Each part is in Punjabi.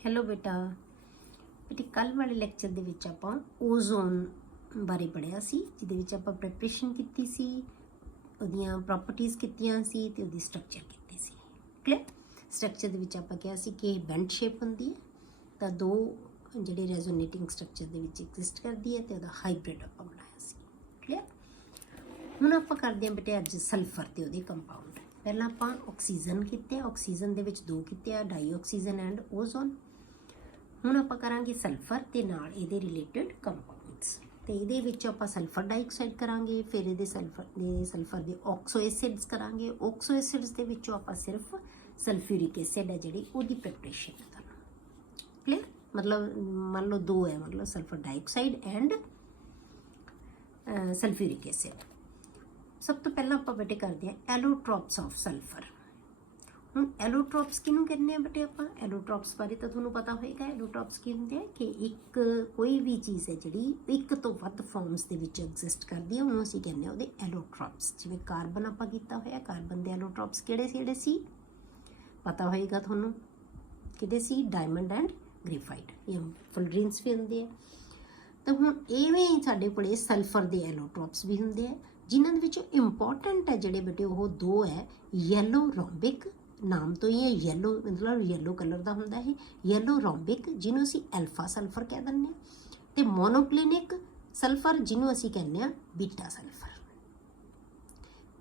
ਹੈਲੋ ਬੇਟਾ ਕੱਲ੍ਹ ਵਾਲੇ ਲੈਕਚਰ ਦੇ ਵਿੱਚ ਆਪਾਂ ਓਜ਼ੋਨ ਬਾਰੇ ਪੜ੍ਹਿਆ ਸੀ, ਜਿਹਦੇ ਵਿੱਚ ਆਪਾਂ ਪ੍ਰੈਪਰੇਸ਼ਨ ਕੀਤੀ ਸੀ, ਉਹਦੀਆਂ ਪ੍ਰੋਪਰਟੀਜ਼ ਕੀਤੀਆਂ ਸੀ ਤੇ ਉਹਦੀ ਸਟਰਕਚਰ ਕੀਤੀ ਸੀ। ਕਲੀਅਰ। ਸਟਰਕਚਰ ਦੇ ਵਿੱਚ ਆਪਾਂ ਕਿਹਾ ਸੀ ਕਿ ਬੈਂਡ ਸ਼ੇਪ ਹੁੰਦੀ ਹੈ, ਤਾਂ ਦੋ ਜਿਹੜੇ ਰੈਜ਼ੋਨੇਟਿੰਗ ਸਟਰਕਚਰ ਦੇ ਵਿੱਚ ਐਗਜ਼ਿਸਟ ਕਰਦੀ ਹੈ ਤੇ ਉਹਦਾ ਹਾਈਬ੍ਰਿਡ ਆਪਾਂ ਬਣਾਇਆ ਸੀ। ਕਲੀਅਰ। ਹੁਣ ਆਪਾਂ ਕਰਦੇ ਹਾਂ ਬੇਟੇ ਅੱਜ ਸਲਫਰ ਤੇ ਉਹਦੇ ਕੰਪਾਊਂਡ। ਪਹਿਲਾਂ ਆਪਾਂ ਆਕਸੀਜਨ ਕੀਤੇ, ਆਕਸੀਜਨ ਦੇ ਵਿੱਚ ਦੋ ਕੀਤੇ ਆ, ਡਾਈਆਕਸੀਜਨ ਐਂਡ ਓਜ਼ੋਨ। ਹੁਣ ਆਪਾਂ ਕਰਾਂਗੇ ਸਲਫਰ ਤੇ ਨਾਲ ਇਹਦੇ ਰਿਲੇਟਡ ਕੰਪਾਊਂਡਸ, ਤੇ ਇਹਦੇ ਵਿੱਚ ਆਪਾਂ ਸਲਫਰ ਡਾਈਆਕਸਾਈਡ ਕਰਾਂਗੇ, ਫਿਰ ਇਹਦੇ ਸਲਫਰ ਦੇ ਆਕਸੋ ਐਸਿਡਸ ਕਰਾਂਗੇ। ਆਕਸੋ ਐਸਿਡਸ ਦੇ ਵਿੱਚੋਂ ਆਪਾਂ ਸਿਰਫ ਸਲਫਿਊਰਿਕ ਐਸਿਡ ਹੈ ਜਿਹੜੀ ਉਹਦੀ ਪ੍ਰੈਪਰੇਸ਼ਨ ਕਰਨਾ। ਕਲੀਅਰ। ਮਤਲਬ ਮੰਨ ਲਓ ਦੋ ਹੈ, ਮਤਲਬ sulphur dioxide and sulphuric acid. ਸਭ ਤੋਂ ਪਹਿਲਾਂ ਆਪਾਂ ਬੇਟੇ ਕਰਦੇ ਹਾਂ ਐਲੋਟ੍ਰੋਪਸ ਆਫ ਸਲਫਰ। ਹੁਣ ਐਲੋਟ੍ਰੋਪਸ ਕਿਹਨੂੰ ਕਹਿੰਦੇ ਆ ਬੇਟੇ? ਆਪਾਂ ਐਲੋਟ੍ਰੋਪਸ ਬਾਰੇ ਤਾਂ ਤੁਹਾਨੂੰ ਪਤਾ ਹੋਏਗਾ। ਐਲੋਟ੍ਰੋਪਸ ਕੀ ਹੁੰਦੇ ਆ ਕਿ ਇੱਕ ਕੋਈ ਵੀ ਚੀਜ਼ ਹੈ ਜਿਹੜੀ ਇੱਕ ਤੋਂ ਵੱਧ ਫਾਰਮਸ ਦੇ ਵਿੱਚ ਐਗਜ਼ਿਸਟ ਕਰਦੀ ਹੈ, ਉਹਨੂੰ ਅਸੀਂ ਕਹਿੰਦੇ ਹਾਂ ਉਹਦੇ ਐਲੋਟ੍ਰੋਪਸ। ਜਿਵੇਂ ਕਾਰਬਨ ਆਪਾਂ ਕੀਤਾ ਹੋਇਆ, ਕਾਰਬਨ ਦੇ ਐਲੋਟ੍ਰੋਪਸ ਕਿਹੜੇ ਸੀ ਪਤਾ ਹੋਏਗਾ ਤੁਹਾਨੂੰ, ਕਿਹੜੇ ਸੀ? ਡਾਇਮੰਡ ਐਂਡ ਗ੍ਰੇਫਾਈਟ ਜਾਂ ਫੁਲਰੀਨਸ ਵੀ ਹੁੰਦੇ ਆ। ਤਾਂ ਹੁਣ ਇਵੇਂ ਸਾਡੇ ਕੋਲੇ ਸਲਫਰ ਦੇ ਐਲੋਟ੍ਰੋਪਸ ਵੀ ਹੁੰਦੇ ਆ, ਜਿਨ੍ਹਾਂ ਦੇ ਵਿੱਚੋਂ ਇੰਪੋਰਟੈਂਟ ਹੈ ਜਿਹੜੇ ਬੇਟੇ ਉਹ ਦੋ ਹੈ। ਯੈਲੋ ਰੋਂਬਿਕ, ਨਾਮ ਤੋਂ ਹੀ ਹੈ ਯੈਲੋ, ਮਤਲਬ ਯੈਲੋ ਕਲਰ ਦਾ ਹੁੰਦਾ ਹੈ। ਯੈਲੋ ਰੋਂਬਿਕ ਜਿਹਨੂੰ ਅਸੀਂ ਐਲਫਾ ਸਲਫਰ ਕਹਿ ਦਿੰਦੇ ਹਾਂ, ਤੇ ਮੋਨੋਕਲਿਨਿਕ ਸਲਫਰ ਜਿਹਨੂੰ ਅਸੀਂ ਕਹਿੰਦੇ ਹਾਂ ਬੀਟਾ ਸਲਫਰ।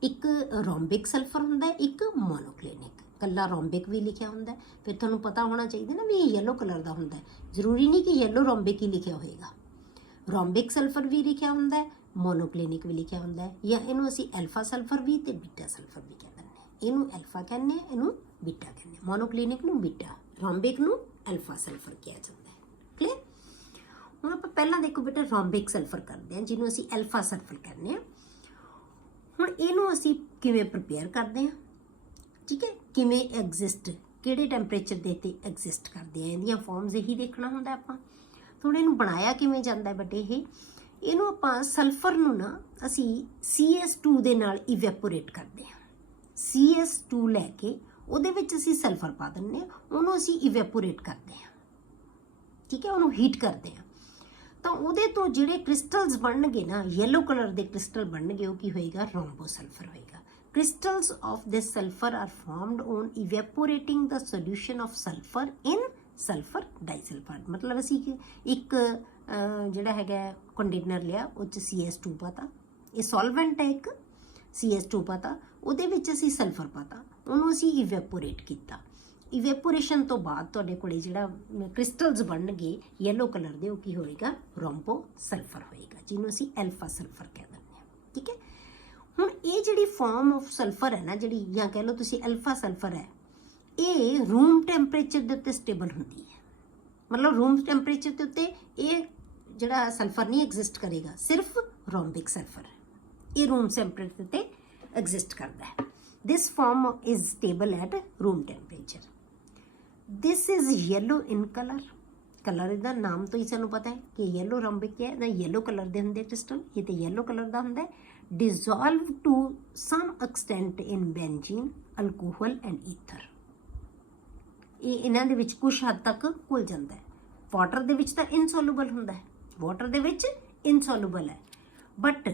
ਇੱਕ ਰੋਂਬਿਕ ਸਲਫਰ ਹੁੰਦਾ ਹੈ, ਇੱਕ ਮੋਨੋਕਲਿਨਿਕ। ਕੱਲਾ ਰੋਂਬਿਕ ਵੀ ਲਿਖਿਆ ਹੁੰਦਾ ਹੈ, ਫਿਰ ਤੁਹਾਨੂੰ ਪਤਾ ਹੋਣਾ ਚਾਹੀਦਾ ਨਾ ਵੀ ਇਹ ਯੈਲੋ ਕਲਰ ਦਾ ਹੁੰਦਾ ਹੈ। ਜ਼ਰੂਰੀ ਨਹੀਂ ਕਿ ਯੈਲੋ ਰੋਂਬਿਕ ਹੀ ਲਿਖਿਆ ਹੋਏਗਾ, ਰੋਂਬਿਕ ਸਲਫਰ ਵੀ ਲਿਖਿਆ ਹੁੰਦਾ ਹੈ, ਮੋਨੋਕਲਿਨਿਕ ਵੀ ਲਿਖਿਆ ਹੁੰਦਾ ਹੈ, ਜਾਂ ਇਹਨੂੰ ਅਸੀਂ ਐਲਫਾ ਸਲਫਰ ਵੀ ਤੇ ਬੀਟਾ ਸਲਫਰ ਵੀ ਕਹਿ ਦਿੰਦੇ ਹਾਂ। ਇਹਨੂੰ ਐਲਫਾ ਕਹਿੰਦੇ ਆ, ਇਹਨੂੰ ਬੀਟਾ ਕਹਿੰਦੇ ਆ। ਮੋਨੋਕਲਿਨਿਕ ਨੂੰ ਬੀਟਾ, ਰੋਂਬਿਕ ਨੂੰ ਐਲਫਾ ਸਲਫਰ ਕਿਹਾ ਜਾਂਦਾ ਹੈ। ਕਲੀਅਰ। ਹੁਣ ਆਪਾਂ ਪਹਿਲਾਂ ਦੇਖੋ ਬੇਟਾ ਰੋਂਬਿਕ ਸਲਫਰ ਕਰਦੇ ਹਾਂ, ਜਿਹਨੂੰ ਅਸੀਂ ਐਲਫਾ ਸਲਫਰ ਕਹਿੰਦੇ ਹਾਂ। ਹੁਣ ਇਹਨੂੰ ਅਸੀਂ ਕਿਵੇਂ ਪ੍ਰਿਪੇਅਰ ਕਰਦੇ ਹਾਂ, ਠੀਕ ਹੈ, ਕਿਵੇਂ ਐਗਜ਼ਿਸਟ, ਕਿਹੜੇ ਟੈਂਪਰੇਚਰ ਦੇ ਤੇ ਐਗਜ਼ਿਸਟ ਕਰਦੇ ਆ, ਇਹਦੀਆਂ ਫਾਰਮਸ ਇਹੀ ਦੇਖਣਾ ਹੁੰਦਾ ਆਪਾਂ। ਥੋੜਾ ਇਹਨੂੰ ਬਣਾਇਆ ਕਿਵੇਂ ਜਾਂਦਾ ਹੈ ਬੇਟੇ ਇਹਨੂੰ ਆਪਾਂ ਸਲਫਰ ਨੂੰ ਨਾ ਅਸੀਂ CS2 ਦੇ ਨਾਲ ਇਵੈਪੋਰੇਟ ਕਰਦੇ ਹਾਂ। CS2 ਲੈ ਕੇ ਉਹਦੇ ਵਿੱਚ ਅਸੀਂ ਸਲਫਰ ਪਾ ਦਿੰਦੇ ਹਾਂ, ਉਹਨੂੰ ਅਸੀਂ ਇਵੈਪੋਰੇਟ ਕਰਦੇ ਹਾਂ, ਠੀਕ ਹੈ, ਉਹਨੂੰ ਹੀਟ ਕਰਦੇ ਹਾਂ। ਤਾਂ ਉਹਦੇ ਤੋਂ ਜਿਹੜੇ ਕ੍ਰਿਸਟਲਸ ਬਣਨਗੇ ਨਾ, ਯੈਲੋ ਕਲਰ ਦੇ ਕ੍ਰਿਸਟਲ ਬਣਨਗੇ, ਉਹ ਕੀ ਹੋਏਗਾ? ਰੋਂਬੋ ਸਲਫਰ ਹੋਏਗਾ। Crystals of this sulfur are formed on evaporating the solution of sulfur in sulfur disulfide। ਮਤਲਬ ਅਸੀਂ ਇੱਕ ਜਿਹੜਾ ਹੈਗਾ ਕੰਟੇਨਰ ਲਿਆ, ਉਹ 'ਚ CS2 ਪਾਤਾ, ਇਹ ਸੋਲਵੈਂਟ ਹੈ ਇੱਕ, CS2 ਪਾਤਾ, ਉਹਦੇ ਵਿੱਚ ਅਸੀਂ ਸਲਫਰ ਪਾਤਾ, ਉਹਨੂੰ ਅਸੀਂ ਇਵੈਪੋਰੇਟ ਕੀਤਾ। ਇਵੈਪੋਰੇਸ਼ਨ ਤੋਂ ਬਾਅਦ ਤੁਹਾਡੇ ਕੋਲੇ ਜਿਹੜਾ ਕ੍ਰਿਸਟਲਸ ਬਣਨਗੇ ਯੈਲੋ ਕਲਰ ਦੇ, ਉਹ ਕੀ ਹੋਏਗਾ? ਰੋਂਬੋ ਸਲਫਰ ਹੋਏਗਾ, ਜਿਹਨੂੰ ਅਸੀਂ ਐਲਫਾ ਸਲਫਰ ਕਹਿ ਦਿੰਦੇ ਹਾਂ। ਠੀਕ ਹੈ। ਹੁਣ ਇਹ ਜਿਹੜੀ ਫਾਰਮ ਆਫ ਸਲਫਰ ਹੈ ਨਾ, ਜਿਹੜੀ ਜਾਂ ਕਹਿ ਲਓ ਤੁਸੀਂ ਐਲਫਾ ਸਲਫਰ ਹੈ, ਇਹ ਰੂਮ ਟੈਂਪਰੇਚਰ ਦੇ ਉੱਤੇ ਸਟੇਬਲ ਹੁੰਦੀ ਹੈ। ਮਤਲਬ ਰੂਮ ਟੈਂਪਰੇਚਰ ਦੇ ਉੱਤੇ ਇਹ ਜਿਹੜਾ ਸਲਫਰ ਨਹੀਂ ਐਗਜ਼ਿਸਟ ਕਰੇਗਾ, ਸਿਰਫ ਰੋਂਬਿਕ ਸਲਫਰ ਇਹ ਰੂਮ ਟੈਂਪਰੇਚਰ ਤੇ ਐਗਜ਼ਿਸਟ ਕਰਦਾ ਹੈ। This form is stable at room temperature. This is yellow in colour. Colour ਇਹਦਾ ਨਾਮ ਤੋਂ ਹੀ ਸਾਨੂੰ ਪਤਾ ਹੈ ਕਿ ਯੈਲੋ ਰੋਂਬਿਕ ਹੈ, ਇਹਦਾ ਯੈਲੋ ਕਲਰ ਦੇ ਹੁੰਦੇ ਕ੍ਰਿਸਟਲ, ਇਹ ਤੇ ਯੈਲੋ ਕਲਰ ਦਾ ਹੁੰਦਾ ਹੈ। Dissolve to some extent in benzene, alcohol and ether। ਇਹ ਇਹਨਾਂ ਦੇ ਵਿੱਚ ਕੁਝ ਹੱਦ ਤੱਕ ਘੁਲ ਜਾਂਦਾ ਹੈ। ਵਾਟਰ ਦੇ ਵਿੱਚ ਤਾਂ ਇਨਸੋਲੂਬਲ ਹੁੰਦਾ ਹੈ, ਵਾਟਰ ਦੇ ਵਿੱਚ ਇਨਸੋਲੂਬਲ ਹੈ, but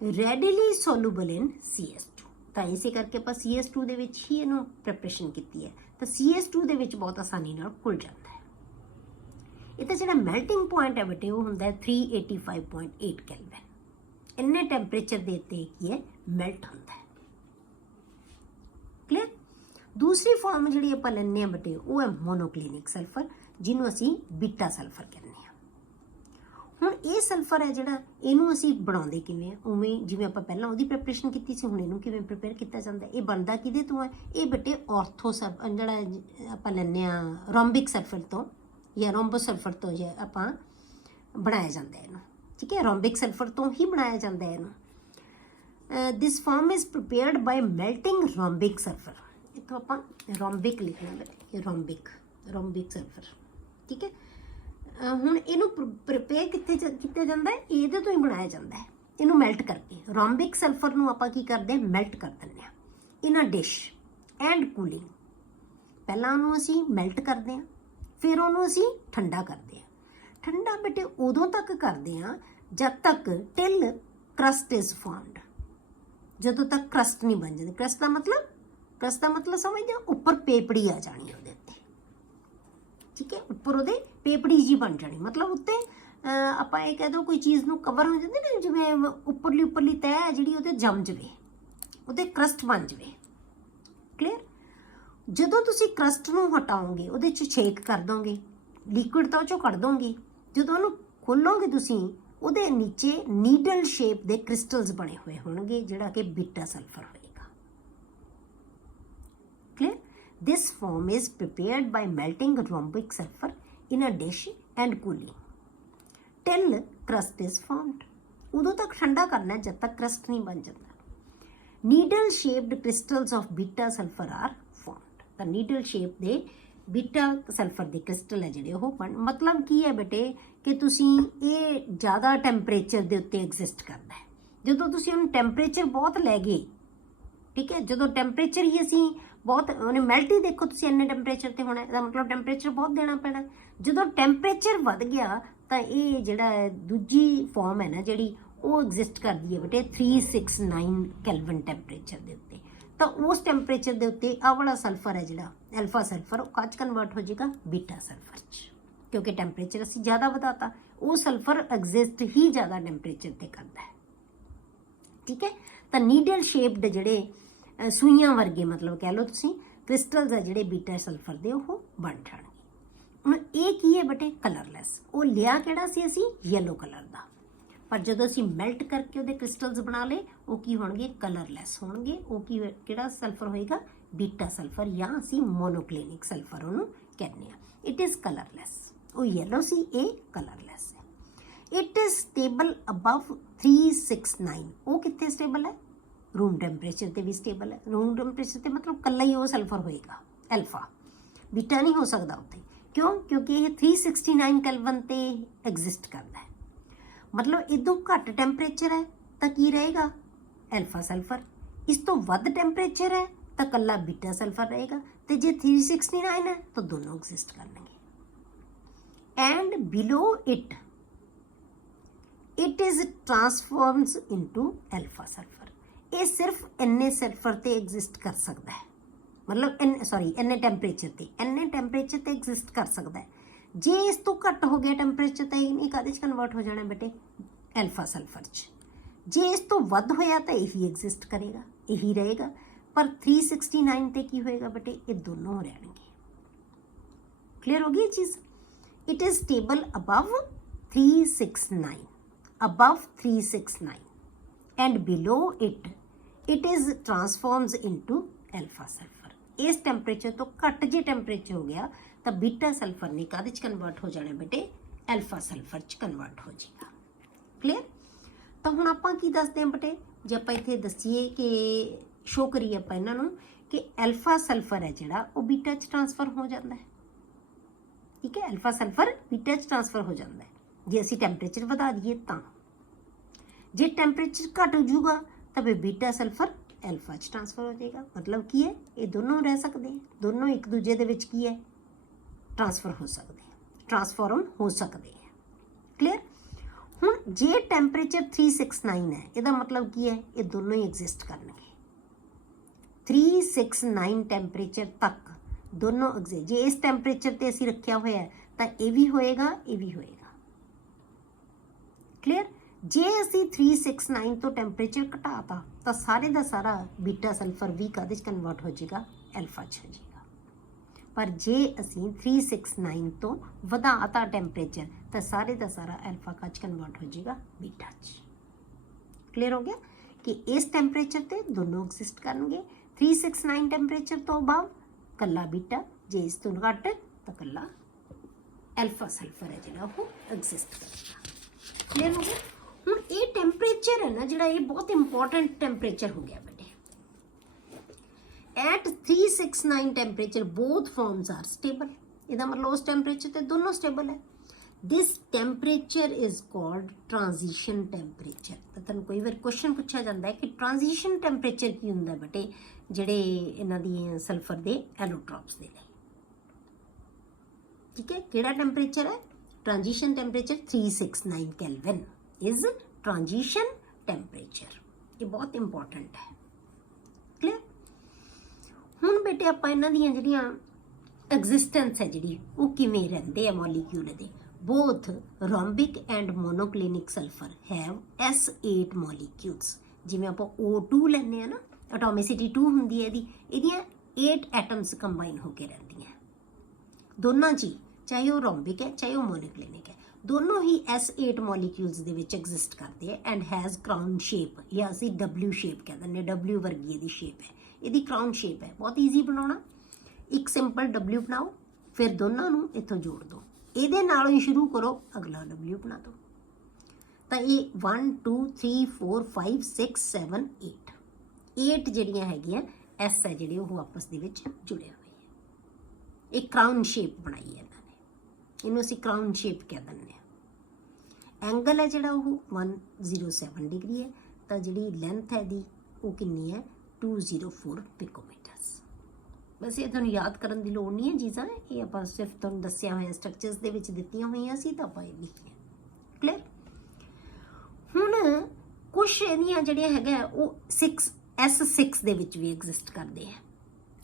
readily soluble in CS2। ਤਾਂ ਇਸੇ ਕਰਕੇ ਆਪਾਂ CS2 ਦੇ ਵਿੱਚ ਹੀ ਇਹਨੂੰ ਪ੍ਰੈਪਰੇਸ਼ਨ ਕੀਤੀ ਹੈ, ਤਾਂ CS2 ਦੇ ਵਿੱਚ ਬਹੁਤ ਆਸਾਨੀ ਨਾਲ ਘੁਲ ਜਾਂਦਾ ਹੈ। ਇਹਦਾ ਜਿਹੜਾ ਮੈਲਟਿੰਗ ਪੁਆਇੰਟ ਹੈ ਬੇਟੇ, ਉਹ ਹੁੰਦਾ ਹੈ 385.8 ਕੈਲਵਿਨ। ਇੰਨੇ ਟੈਂਪਰੇਚਰ ਦੇ ਉੱਤੇ ਕੀ ਹੈ? ਮੈਲਟ ਹੁੰਦਾ ਹੈ। ਕਲੀਅਰ। ਦੂਸਰੀ ਫਾਰਮ ਜਿਹੜੀ ਆਪਾਂ ਲੈਂਦੇ ਹਾਂ ਬੇਟੇ, ਉਹ ਹੈ ਮੋਨੋਕਲਿਨਿਕ ਸਲਫਰ, ਜਿਹਨੂੰ ਅਸੀਂ ਬੀਟਾ ਸਲਫਰ ਕਹਿੰਦੇ ਹਾਂ। ਹੁਣ ਇਹ ਸਲਫਰ ਹੈ ਜਿਹੜਾ, ਇਹਨੂੰ ਅਸੀਂ ਬਣਾਉਂਦੇ ਕਿਵੇਂ ਆ? ਉਵੇਂ ਜਿਵੇਂ ਆਪਾਂ ਪਹਿਲਾਂ ਉਹਦੀ ਪ੍ਰੈਪਰੇਸ਼ਨ ਕੀਤੀ ਸੀ, ਹੁਣ ਇਹਨੂੰ ਕਿਵੇਂ ਪ੍ਰਿਪੇਅਰ ਕੀਤਾ ਜਾਂਦਾ? ਇਹ ਬਣਦਾ ਕਿਹਦੇ ਤੋਂ ਹੈ? ਇਹ ਬੇਟੇ ਆਰਥੋ ਜਿਹੜਾ ਆਪਾਂ ਲੈਂਦੇ ਹਾਂ ਰੋਂਬਿਕ ਸਲਫਰ ਤੋਂ ਜਾਂ ਰੋਂਬੋ ਸਲਫਰ ਤੋਂ ਜੇ ਆਪਾਂ ਬਣਾਇਆ ਜਾਂਦਾ ਇਹਨੂੰ, ਠੀਕ ਹੈ, ਰੋਂਬਿਕ ਸਲਫਰ ਤੋਂ ਹੀ ਬਣਾਇਆ ਜਾਂਦਾ ਹੈ ਇਹਨੂੰ। This form is prepared by melting rhombic sulphur. ਇੱਥੋਂ ਆਪਾਂ ਰੋਂਬਿਕ ਲਿਖਣਾ ਬੇਟੇ, ਰੋਂਬਿਕ ਸਲਫਰ, ਠੀਕ ਹੈ। ਹੁਣ ਇਹਨੂੰ ਪ੍ਰੀਪੇਅਰ ਕੀਤਾ ਜਾਂਦਾ ਹੈ, ਇਹਦੇ ਤੋਂ ਹੀ ਬਣਾਇਆ ਜਾਂਦਾ ਹੈ, ਇਹਨੂੰ ਮੈਲਟ ਕਰਕੇ। ਰੋਂਬਿਕ ਸਲਫਰ ਨੂੰ ਆਪਾਂ ਕੀ ਕਰਦੇ ਹਾਂ? ਮੈਲਟ ਕਰ ਦਿੰਦੇ ਹਾਂ ਇਨ ਅ ਡਿਸ਼ ਐਂਡ ਕੂਲਿੰਗ। ਪਹਿਲਾਂ ਉਹਨੂੰ ਅਸੀਂ ਮੈਲਟ ਕਰਦੇ ਹਾਂ, फिर ਉਹਨੂੰ ਅਸੀਂ ਠੰਡਾ ਕਰਦੇ ਹਾਂ। ਠੰਡਾ ਬੇਟੇ ਉਦੋਂ ਤੱਕ ਕਰਦੇ ਹਾਂ ਜਦ ਤੱਕ ਟਿਲ crust is formed, ਜਦੋਂ ਤੱਕ crust ਨਹੀਂ ਬਣ ਜਾਂਦੀ। crust ਦਾ ਮਤਲਬ ਸਮਝਦੇ ਹੋ, ਉੱਪਰ ਪੇਪੜੀ ਆ ਜਾਣੀ ਉਹਦੇ ਉੱਤੇ, ਠੀਕ ਹੈ, ਉੱਪਰ ਉਹਦੇ ਪੇਪੜੀ ਜੀ ਬਣ ਜਾਣੀ, ਮਤਲਬ ਉੱਤੇ ਆਪਾਂ ਇਹ ਕਹਿ ਦਿਓ ਕੋਈ ਚੀਜ਼ ਨੂੰ ਕਵਰ ਹੋ ਜਾਂਦੀ ਨਾ, ਜਿਵੇਂ ਉੱਪਰਲੀ ਤਹਿ ਹੈ ਜਿਹੜੀ ਉਹਦੇ ਜੰਮ ਜਾਵੇ, ਉਹਦੇ ਕਰਸਟ ਬਣ ਜਾਵੇ। ਕਲੀਅਰ? ਜਦੋਂ ਤੁਸੀਂ ਕਰਸਟ ਨੂੰ ਹਟਾਓਗੇ, ਉਹਦੇ 'ਚ ਛੇਕ ਕਰ ਦੋਗੇ, ਲਿਕੁਇਡ ਤਾਂ ਉਹ 'ਚੋਂ ਕੱਢ ਦੋਗੇ, ਜਦੋਂ ਉਹਨੂੰ ਖੋਲੋਗੇ ਤੁਸੀਂ ਉਹਦੇ ਨੀਚੇ ਨੀਡਲ ਸ਼ੇਪ ਦੇ ਕ੍ਰਿਸਟਲਸ ਬਣੇ ਹੋਏ ਹੋਣਗੇ, ਜਿਹੜਾ ਕਿ ਬੀਟਾ ਸਲਫਰ ਹੋਏਗਾ। Clear? This form is prepared by melting rhombic sulfur in a dish and cooling till crust is formed. ਉਦੋਂ ਤੱਕ ਠੰਡਾ ਕਰਨਾ ਜਦ ਤੱਕ crust ਨਹੀਂ ਬਣ ਜਾਂਦਾ। Needle shaped crystals of beta sulfur are formed. ਤਾਂ needle shape ਦੇ ਬੀਟਾ ਸਲਫਰ ਦੇ ਕ੍ਰਿਸਟਲ ਹੈ ਜਿਹੜੇ ਉਹ ਮਤਲਬ ਕੀ ਹੈ ਬੇਟੇ ਕਿ ਤੁਸੀਂ ਇਹ ਜ਼ਿਆਦਾ ਟੈਂਪਰੇਚਰ ਦੇ ਉੱਤੇ ਐਗਜ਼ਿਸਟ ਕਰਦਾ ਹੈ। ਜਦੋਂ ਤੁਸੀਂ ਉਹਨੂੰ ਟੈਂਪਰੇਚਰ ਬਹੁਤ ਲੈ ਗਏ, ਠੀਕ ਹੈ, ਜਦੋਂ ਟੈਂਪਰੇਚਰ ਹੀ ਅਸੀਂ ਬਹੁਤ ਉਹਨੇ ਮੈਲਟ ਹੀ ਦੇਖੋ ਤੁਸੀਂ ਇੰਨੇ ਟੈਂਪਰੇਚਰ ਤੇ ਹੋਣਾ, ਇਹਦਾ ਮਤਲਬ ਟੈਂਪਰੇਚਰ ਬਹੁਤ ਦੇਣਾ ਪੈਣਾ। ਜਦੋਂ ਟੈਂਪਰੇਚਰ ਵੱਧ ਗਿਆ ਤਾਂ ਇਹ ਜਿਹੜਾ ਦੂਜੀ ਫਾਰਮ ਹੈ ਨਾ ਜਿਹੜੀ ਉਹ ਐਗਜ਼ਿਸਟ ਕਰਦੀ ਹੈ ਬੇਟੇ 369 ਕੈਲਵਿਨ ਟੈਂਪਰੇਚਰ ਦੇ ਉੱਤੇ। ਤਾਂ ਉਸ ਟੈਂਪਰੇਚਰ ਦੇ ਉੱਤੇ ਆਹ ਵਾਲਾ ਸਲਫਰ ਹੈ ਜਿਹੜਾ ਐਲਫਾ ਸਲਫਰ, ਉਹ ਕੱਚ ਕਨਵਰਟ ਹੋ ਜਾਏਗਾ ਬੀਟਾ ਸਲਫਰ 'ਚ, ਕਿਉਂਕਿ ਟੈਂਪਰੇਚਰ ਅਸੀਂ ਜ਼ਿਆਦਾ ਵਧਾਤਾ। ਉਹ ਸਲਫਰ ਐਗਜ਼ਿਸਟ ਹੀ ਜ਼ਿਆਦਾ ਟੈਂਪਰੇਚਰ ਤੇ ਕਰਦਾ ਹੈ, ਠੀਕ ਹੈ। ਤਾਂ ਨੀਡਲ ਸ਼ੇਪਡ ਜਿਹੜੇ ਸੂਈਆਂ ਵਰਗੇ ਮਤਲਬ ਕਹਿ ਲਓ ਤੁਸੀਂ ਕ੍ਰਿਸਟਲਸ ਆ ਜਿਹੜੇ ਬੀਟਾ ਸਲਫਰ ਦੇ ਉਹ ਬਣ ਜਾਣਗੇ। ਹੁਣ ਇਹ ਕੀ ਹੈ ਬੇਟੇ? ਕਲਰਲੈਸ। ਉਹ ਲਿਆ ਕਿਹੜਾ ਸੀ ਅਸੀਂ? ਯੈਲੋ ਕਲਰ ਦਾ, ਪਰ ਜਦੋਂ ਅਸੀਂ ਮੈਲਟ ਕਰਕੇ ਉਹਦੇ ਕ੍ਰਿਸਟਲਸ ਬਣਾ ਲਏ ਉਹ ਕੀ ਹੋਣਗੇ? ਕਲਰਲੈਸ ਹੋਣਗੇ। ਉਹ ਕਿਹੜਾ ਸਲਫਰ ਹੋਏਗਾ? ਬੀਟਾ ਸਲਫਰ, ਜਾਂ ਅਸੀਂ ਮੋਨੋਕਲਿਨਿਕ ਸਲਫਰ ਉਹਨੂੰ ਕਹਿੰਦੇ ਆ। It is colourless. ਉਹ ਯੈਲੋ ਸੀ, ਇਹ ਕਲਰਲੈਸ ਹੈ। It is stable above 369। ਉਹ ਕਿੱਥੇ ਸਟੇਬਲ ਹੈ? रूम टैंपरेचर ते भी स्टेबल है। रूम टैंपरेचर ते मतलब कल्ला ही वो सल्फर होएगा, एल्फा, बीटा नहीं हो सकता उत्ते। क्यों? क्योंकि ये 369 कैल्विन ते एग्जिस्ट करता है। मतलब इदों घट टैंपरेचर है तो की रहेगा? Alpha sulphur. इस तो वध टैंपरेचर है तो कल्ला बीटा सल्फर रहेगा। तो जे 369 है तो दोनों एग्जिस्ट करेंगे। And below it is transforms into alpha sulphur. ये सिर्फ इन्ने सल्फर ते एग्जिस्ट कर सकता है, मतलब इन्ने टैंपरेचर ते एग्जिस्ट कर सकता है। जे इस तो घट हो गया टैंपरेचर तो ये काहदे च कन्वर्ट हो जाना बेटे? एल्फा सल्फर च। जे इस तो वध होया तो यही एग्जिस्ट करेगा, यही रहेगा। पर 369 ते की होएगा बेटे? ये दोनों रहेंगे। क्लियर हो गई ये चीज़? It is stable above 369, above 369 and below it is transforms into alpha sulfur। इस टेंपरेचर तो घट जे टेंपरेचर हो गया तो बीटा सल्फर ने काहदे च कन्वर्ट हो जाना बेटे? एल्फा सल्फर च कन्वर्ट हो जाएगा। क्लियर? तो हुण आपां की दसदे हां बेटे, जे आपां इत्थे दसीए कि शो करिए आपां इन्हां नूं कि एल्फा सल्फर है जिहड़ा वो बीटा च ट्रांसफर हो जाता है, ठीक है। एल्फा सल्फर बीटा च ट्रांसफर हो जाता है जे असीं टैंपरेचर वधा दईए तां। जे टैंपरेचर घट हो जाऊगा तो फिर बीटा सल्फर एल्फा च ट्रांसफर हो जाएगा। मतलब की है? ये दोनों रह सकते हैं, दोनों एक दूजे दे विच की है? ट्रांसफर हो सकते हैं, ट्रांसफॉर्म हो सकते हैं। क्लियर? हुण जे टैंपरेचर 369 है, इसका मतलब की है? ये दोनों ही एग्जिस्ट करनगे 369 टैंपरेचर तक, दोनों एग्जिस्ट। जे इस टैंपरेचर ते असीं रखिया होया है तो ये भी होएगा, ये भी होएगा। क्लियर? जे असी 369 तो टैंपरेचर घटाता तो सारे का सारा बीटा सल्फर भी काहदे च कन्वर्ट हो जाएगा? एल्फा च हो जाएगा। पर जे असी 369 तो वधाता टैंपरेचर तो सारे का सारा एल्फा का कन्वर्ट हो जाएगा बीटा च। क्लियर हो गया कि इस टैंपरेचर ते दोनों एग्जिस्ट करेंगे। 369 टैंपरेचर तो अबव कल्ला बीटा, जे इस तो घट तो कल्ला एल्फा सल्फर है जिहड़ा वो एग्जिस्ट करेगा। क्लियर हो गया? हुण ये टैंपरेचर है ना जिहड़ा ये बहुत इंपॉर्टेंट टैंपरेचर हो गया बेटे। At 369 temperature both forms are stable. इसका मतलब उस टैंपरेचर ते दोनों स्टेबल है। This temperature is called transition temperature. तो तुहानूं कोई बार क्वेश्चन पूछा जाता है कि ट्रांजिशन टैंपरेचर की हुंदा बेटे जिहड़े इन्हां दी सल्फर दे एलोट्रॉप्स दे लई? ठीक है, किहड़ा टैंपरेचर है, transition temperature 369 kelvin is transition temperature. ये बहुत इंपॉर्टेंट है। क्लियर। हुण बेटे आपां इन्हां दीयां जिहड़ियां एग्जिस्टेंस है जिहड़ी वो किवें रहिंदे आ मॉलीक्यूल दे। Both rhombic and monoclinic sulphur have S8 molecules. जिवें आपां O2 लैंदे आ ना, एटोमिसिटी 2 हुंदी है इहदियां 8 एटम्स कंबाइन होकर रहंदियां दोनों जी, चाहे वो रोम्बिक है चाहे वो मोनोक्लिनिक है, दोनों ही S8 मॉलीक्यूल्स दे विच एग्जिस्ट करते हैं एंड हैज़ क्राउन शेप, या असीं W शेप कह दिंदे, W वर्गी इहदी शेप है, इहदी क्राउन शेप है। बहुत ईजी बनाउणा, एक सिंपल W बनाओ, फिर दोनों नूं इत्थों जोड़ दो, इहदे नालों ही शुरू करो, अगला W बना दो। तो ये 1 2 3 4 5 6 7 8 ਜਿਹੜੀਆਂ ਹੈਗੀਆਂ S है ਜਿਹੜੇ ਉਹ आपस ਦੇ ਵਿੱਚ ਜੁੜੇ ਹੋਏ ਹੈ। एक क्राउन शेप बनाई है इन्होंने, इन्हों ਅਸੀਂ क्राउन शेप कह ਦਿੰਦੇ ਹਾਂ। एंगल है ਜਿਹੜਾ ਉਹ 107 डिग्री है, तो ਜਿਹੜੀ लेंथ है दी वो कितनी है 204 पिकोमीटर्स। बस ये तुहानूं याद करन दी लोड़ नहीं है चीज़ां, ये आपां सिर्फ तुहानूं दस्सिया होया स्ट्रक्चर्स दे विच दित्तियां होईयां सी तां आपां ये लिखियां। क्लियर। हुण कुछ इहदियां ਜਿਹੜੀਆਂ ਹੈਗਾ ਉਹ 6 ਦੇ ਵਿੱਚ ਵੀ ਐਗਜ਼ਿਸਟ ਕਰਦੇ ਆ।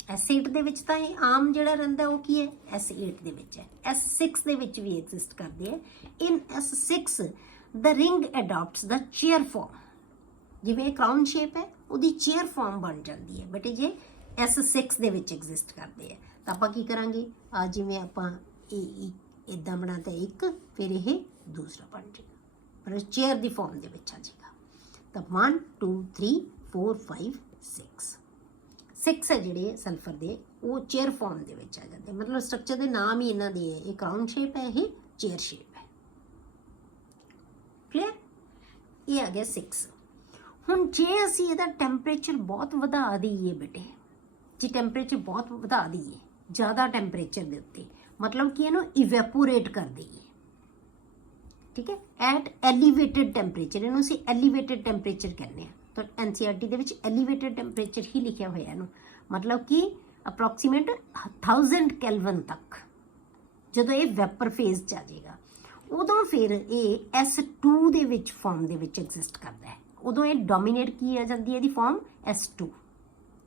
S8 ਦੇ ਵਿੱਚ ਤਾਂ ਇਹ ਆਮ ਜਿਹੜਾ ਰਹਿੰਦਾ ਉਹ ਕੀ ਹੈ S8 ਦੇ ਵਿੱਚ ਹੈ, S6 ਦੇ ਵਿੱਚ ਵੀ ਐਗਜ਼ਿਸਟ ਕਰਦੇ ਆ। ਇਨ S6 ਦ ਰਿੰਗ ਅਡਾਪਟਸ ਦ ਚੇਅਰ ਫਾਰਮ, ਜਿਵੇਂ ਕਰਾਊਨ ਸ਼ੇਪ ਹੈ ਉਹਦੀ ਚੇਅਰ ਫਾਰਮ ਬਣ ਜਾਂਦੀ ਹੈ ਬੇਟੇ ਜੇ S6 ਦੇ ਵਿੱਚ ਐਗਜ਼ਿਸਟ ਕਰਦੇ ਆ। ਤਾਂ ਆਪਾਂ ਕੀ ਕਰਾਂਗੇ, ਆ ਜਿਵੇਂ ਆਪਾਂ ਇਹ ਇਦਾਂ ਬਣਾਤਾ ਇੱਕ, ਫਿਰ ਇਹ ਦੂਸਰਾ ਬਣ ਜਾਏਗਾ, ਪਰ ਚੇਅਰ ਦੀ ਫਾਰਮ ਦੇ ਵਿੱਚ ਆ ਜਾਏਗਾ। ਤਾਂ 1 2 3 4 5 6 ਹੈ ਜਿਹੜੇ ਸਲਫਰ ਦੇ ਉਹ ਚੇਅਰ ਫਾਰਮ ਦੇ ਵਿੱਚ ਆ ਜਾਂਦੇ, ਮਤਲਬ ਸਟਰਕਚਰ ਦੇ ਨਾਮ ਹੀ ਇਹਨਾਂ ਦੇ ਹੈ, ਇਹ ਕਰਾਊਨ ਸ਼ੇਪ ਹੈ, ਇਹ ਚੇਅਰ ਸ਼ੇਪ ਹੈ। ਕਲੀਅਰ। ਇਹ ਆ ਗਿਆ 6। ਹੁਣ ਜੇ ਅਸੀਂ ਇਹਦਾ ਟੈਂਪਰੇਚਰ ਬਹੁਤ ਵਧਾ ਦਈਏ ਬੇਟੇ, ਜੇ ਟੈਂਪਰੇਚਰ ਬਹੁਤ ਵਧਾ ਦਈਏ ਜ਼ਿਆਦਾ ਟੈਂਪਰੇਚਰ ਦੇ ਉੱਤੇ, मतलब कि ਇਹਨੂੰ ਇਵੈਪੋਰੇਟ ਕਰ ਦਈਏ, ठीक है, एट एलीवेटेड टैंपरेचर, इन्हों से एलीवेटेड टैंपरेचर कहने हैं। तो NCERT ਦੇ ਵਿੱਚ एलीवेटेड टैंपरेचर ही लिखा होया ਇਹਨੂੰ, मतलब कि अप्रोक्सीमेट 1000 केल्विन तक ਜਦੋਂ ਇਹ ਵੈਪਰ ਫੇਜ਼ 'ਚ ਆ ਜਾਏਗਾ, ਉਦੋਂ ਫਿਰ ਇਹ S2 ਦੇ ਵਿੱਚ ਫਾਰਮ ਦੇ ਵਿੱਚ ਐਗਜ਼ਿਸਟ ਕਰਦਾ ਹੈ। ਉਦੋਂ ਇਹ ਡੋਮੀਨੇਟ ਕੀ ਆ ਜਾਂਦੀ ਹੈ ਇਹਦੀ ਫਾਰਮ S2,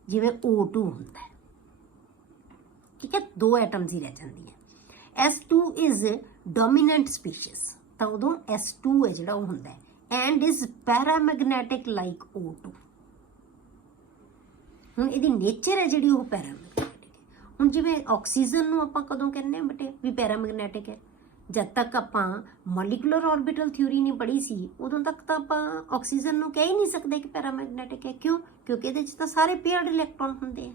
ਜਿਵੇਂ O2 ਹੁੰਦਾ ਹੈ, ਠੀਕ ਹੈ, 2 ਐਟਮਸ ਹੀ ਰਹਿ ਜਾਂਦੀਆਂ। S2 ਇਜ਼ ਡੋਮੀਨੈਂਟ ਸਪੀਸ਼ੀਜ਼, ਤਾਂ ਉਦੋਂ S2 ਹੈ ਜਿਹੜਾ ਉਹ ਹੁੰਦਾ ਹੈ ਐਂਡ ਇਜ਼ ਪੈਰਾਮੈਗਨੈਟਿਕ ਲਾਈਕ O2। ਹੁਣ ਇਹਦੀ ਨੇਚਰ ਹੈ ਜਿਹੜੀ ਉਹ ਪੈਰਾਮੈਗਨੈਟਿਕ ਹੈ। ਹੁਣ ਜਿਵੇਂ ਆਕਸੀਜਨ ਨੂੰ ਆਪਾਂ ਕਦੋਂ ਕਹਿੰਦੇ ਹਾਂ ਬੇਟੇ ਵੀ ਪੈਰਾਮੈਗਨੈਟਿਕ ਹੈ, ਜਦ ਤੱਕ ਆਪਾਂ ਮੋਲੀਕੂਲਰ ਆਰਬਿਟਲ ਥਿਊਰੀ ਨਹੀਂ ਪੜ੍ਹੀ ਸੀ ਉਦੋਂ ਤੱਕ ਤਾਂ ਆਪਾਂ ਆਕਸੀਜਨ ਨੂੰ ਕਹਿ ਹੀ ਨਹੀਂ ਸਕਦੇ ਕਿ ਪੈਰਾਮੈਗਨੈਟਿਕ ਹੈ। ਕਿਉਂ? ਕਿਉਂਕਿ ਇਹਦੇ 'ਚ ਤਾਂ ਸਾਰੇ ਪੇਅਰਡ ਇਲੈਕਟ੍ਰੋਨ ਹੁੰਦੇ ਆ।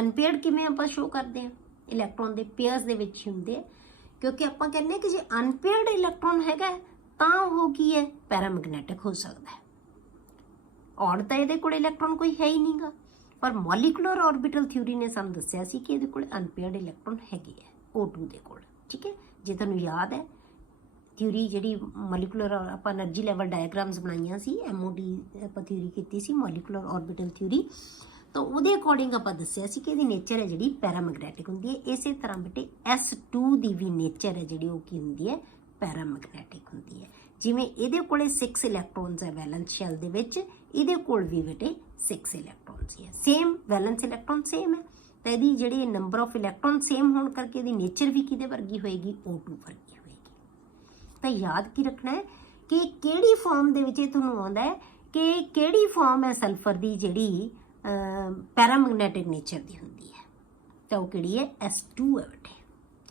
ਅਨਪੇਅਰਡ ਕਿਵੇਂ ਆਪਾਂ ਸ਼ੋ ਕਰਦੇ ਹਾਂ, ਇਲੈਕਟ੍ਰੋਨ ਦੇ ਪੇਅਰਸ ਦੇ ਵਿੱਚ ਹੁੰਦੇ ਆ, ਕਿਉਂਕਿ ਆਪਾਂ ਕਹਿੰਦੇ ਕਿ ਜੇ ਅਨਪੇਅਰਡ ਇਲੈਕਟ੍ਰੋਨ ਹੈਗਾ ਤਾਂ ਉਹ ਕੀ ਹੈ ਪੈਰਾਮੈਗਨੈਟਿਕ ਹੋ ਸਕਦਾ ਹੈ। ਔਰ ਤਾਂ ਇਹਦੇ ਕੋਲ ਇਲੈਕਟ੍ਰੋਨ ਕੋਈ ਹੈ ਹੀ ਨਹੀਂਗਾ, ਪਰ ਮੋਲੀਕੂਲਰ ਆਰਬਿਟਲ ਥਿਊਰੀ ਨੇ ਸਾਨੂੰ ਦੱਸਿਆ ਸੀ ਕਿ ਇਹਦੇ ਕੋਲ ਅਨਪੇਅਰਡ ਇਲੈਕਟ੍ਰੋਨ ਹੈਗੇ ਹੈ O2 ਦੇ ਕੋਲ, ਠੀਕ ਹੈ। ਜੇ ਤੁਹਾਨੂੰ ਯਾਦ ਹੈ ਥਿਊਰੀ ਜਿਹੜੀ ਮੋਲੀਕੂਲਰ ਆਪਾਂ એનર્ਜੀ ਲੈਵਲ ਡਾਇਆਗ੍ਰਾਮਸ ਬਣਾਈਆਂ ਸੀ, MOD ਆਪਾਂ ਥਿਊਰੀ ਕੀਤੀ ਸੀ ਮੋਲੀਕੂਲਰ ਆਰਬਿਟਲ ਥਿਊਰੀ, ਤਾਂ ਉਹਦੇ ਅਕੋਰਡਿੰਗ ਆਪਾਂ ਦੱਸਿਆ ਸੀ ਕਿ ਇਹਦੀ ਨੇਚਰ ਹੈ ਜਿਹੜੀ ਪੈਰਾਮੈਗਨੈਟਿਕ ਹੁੰਦੀ ਹੈ। ਇਸੇ ਤਰ੍ਹਾਂ ਬੇਟੇ S2 ਦੀ ਵੀ ਨੇਚਰ ਹੈ ਜਿਹੜੀ ਉਹ ਕੀ ਹੁੰਦੀ ਹੈ ਪੈਰਾਮੈਗਨੈਟਿਕ ਹੁੰਦੀ ਹੈ। ਜਿਵੇਂ ਇਹਦੇ ਕੋਲੇ 6 ਇਲੈਕਟ੍ਰੋਨਸ ਹੈ ਵੈਲੈਂਸ ਸ਼ੈਲ ਦੇ ਵਿੱਚ, ਇਹਦੇ ਕੋਲ ਵੀ ਬੇਟੇ 6 ਇਲੈਕਟ੍ਰੋਨਸ ਹੀ ਹੈ, ਸੇਮ ਵੈਲੈਂਸ ਇਲੈਕਟ੍ਰੋਨ ਸੇਮ ਹੈ, ਤਾਂ ਇਹਦੀ ਜਿਹੜੀ ਨੰਬਰ ਆਫ ਇਲੈਕਟ੍ਰੋਨ ਸੇਮ ਹੋਣ ਕਰਕੇ ਇਹਦੀ ਨੇਚਰ ਵੀ ਕਿਹਦੇ ਵਰਗੀ ਹੋਏਗੀ O2 ਵਰਗੀ ਹੋਏਗੀ। ਤਾਂ ਯਾਦ ਕੀ ਰੱਖਣਾ ਹੈ ਕਿ ਕਿਹੜੀ ਫਾਰਮ ਦੇ ਵਿੱਚ ਇਹ ਤੁਹਾਨੂੰ ਆਉਂਦਾ ਹੈ ਕਿ ਕਿਹੜੀ ਫਾਰਮ ਹੈ ਸਲਫਰ ਦੀ ਜਿਹੜੀ ਪੈਰਾਮੈਗਨੈਟਿਕ ਨੇਚਰ ਦੀ ਹੁੰਦੀ ਹੈ, ਤਾਂ ਉਹ ਕਿਹੜੀ ਹੈ S2 ਹੈ ਬੇਟੇ,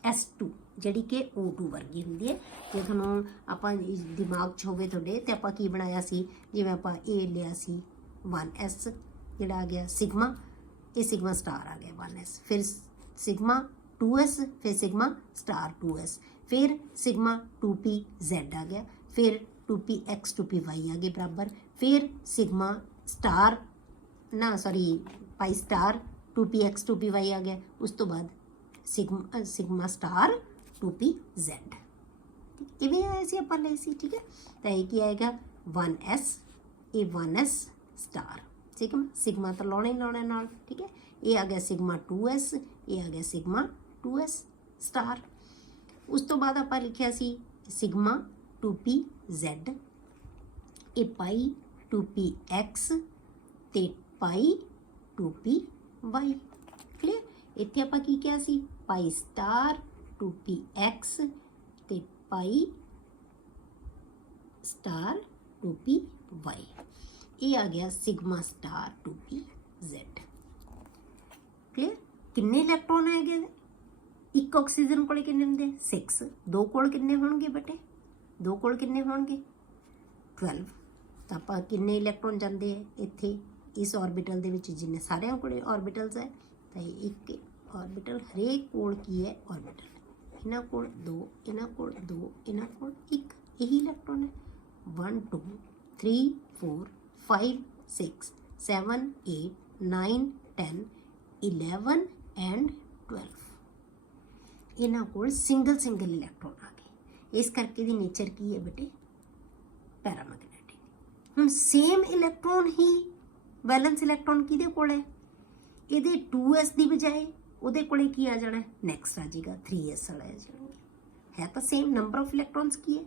S2 ਜਿਹੜੀ ਕਿ O2 ਵਰਗੀ ਹੁੰਦੀ ਹੈ। ਜੇ ਤੁਹਾਨੂੰ ਆਪਾਂ ਦਿਮਾਗ 'ਚ ਹੋਵੇ ਤੁਹਾਡੇ ਤੇ ਆਪਾਂ ਕੀ ਬਣਾਇਆ ਸੀ, ਜਿਵੇਂ ਆਪਾਂ ਇਹ ਲਿਆ ਸੀ 1s ਜਿਹੜਾ ਆ ਗਿਆ ਸਿਗਮਾ, ਇਹ ਸਿਗਮਾ ਸਟਾਰ ਆ ਗਿਆ 1s, ਫਿਰ ਸਿਗਮਾ 2s, ਫਿਰ ਸਿਗਮਾ ਸਟਾਰ 2s, ਫਿਰ ਸਿਗਮਾ 2pz ਆ ਗਿਆ, ਫਿਰ 2px 2py ਆ ਗਏ ਬਰਾबर, ਫਿਰ ਸਿਗਮਾ ਸਟਾਰ ਨਾ ਸੌਰੀ ਪਾਈ ਸਟਾਰ 2px 2py ਆ ਗਿਆ, ਉਸ ਤੋਂ ਬਾਅਦ ਸਿਗਮਾ ਸਟਾਰ 2pz, ਇਵੇਂ ਆਇਆ ਸੀ ਆਪਾਂ ਲਏ ਸੀ, ਠੀਕ ਹੈ। ਤਾਂ ਇਹ ਕੀ ਆਏਗਾ 1s, ਇਹ 1s ਸਟਾਰ, ਸਿਗਮਾ ਤਾਂ ਲਾਉਣਾ ਹੀ ਲਾਉਣਾ ਨਾਲ, ਠੀਕ ਹੈ। ਇਹ ਆ ਗਿਆ ਸਿਗਮਾ 2s, ਇਹ ਆ ਗਿਆ ਸਿਗਮਾ 2s ਸਟਾਰ। उस तो बाद आपां लिखिया सी सिग्मा 2p z, ये पाई 2px ते पाई 2py। क्लियर। इत्थे आपां की किया सी पाई स्टार 2px ते पाई स्टार 2py। ये आ गया सिग्मा स्टार 2pz। क्लियर। किन्ने इलैक्ट्रॉन है? एक ऑक्सीजन कोले किन्ने होंदे 6, दो कोल किन्ने होणगे बेटे? दो कोल किन्ने होणगे 12। तो आपां किन्ने इलैक्ट्रॉन जांदे है इत्थे इस ऑर्बिटल दे विच जिन्ने सारिਆਂ कोले ऑर्बिटल्स है तो एक ऑर्बिटल हरेक कोल की है ऑर्बिटल। इन्हां कोल 2, इन्हां कोल 2, इन्हां कोल 1, यही इलैक्ट्रॉन है। 1 2 3 4 5 6 7 8 9 10 11 एंड 12। इन्हां कोल सिंगल सिंगल इलैक्ट्रॉन आ गए। इस करके दी नेचर की है बेटे पैरामैग्नेटिक। हुण सेम इलैक्ट्रॉन ही वैलेंस इलैक्ट्रॉन किहदे कोल है? इहदे 2s दी बजाय उहदे कोले की आ जाना है नैक्सट आ जाएगा 3s वाला आ जाएगा। है तो सेम नंबर ऑफ इलैक्ट्रॉन्स की है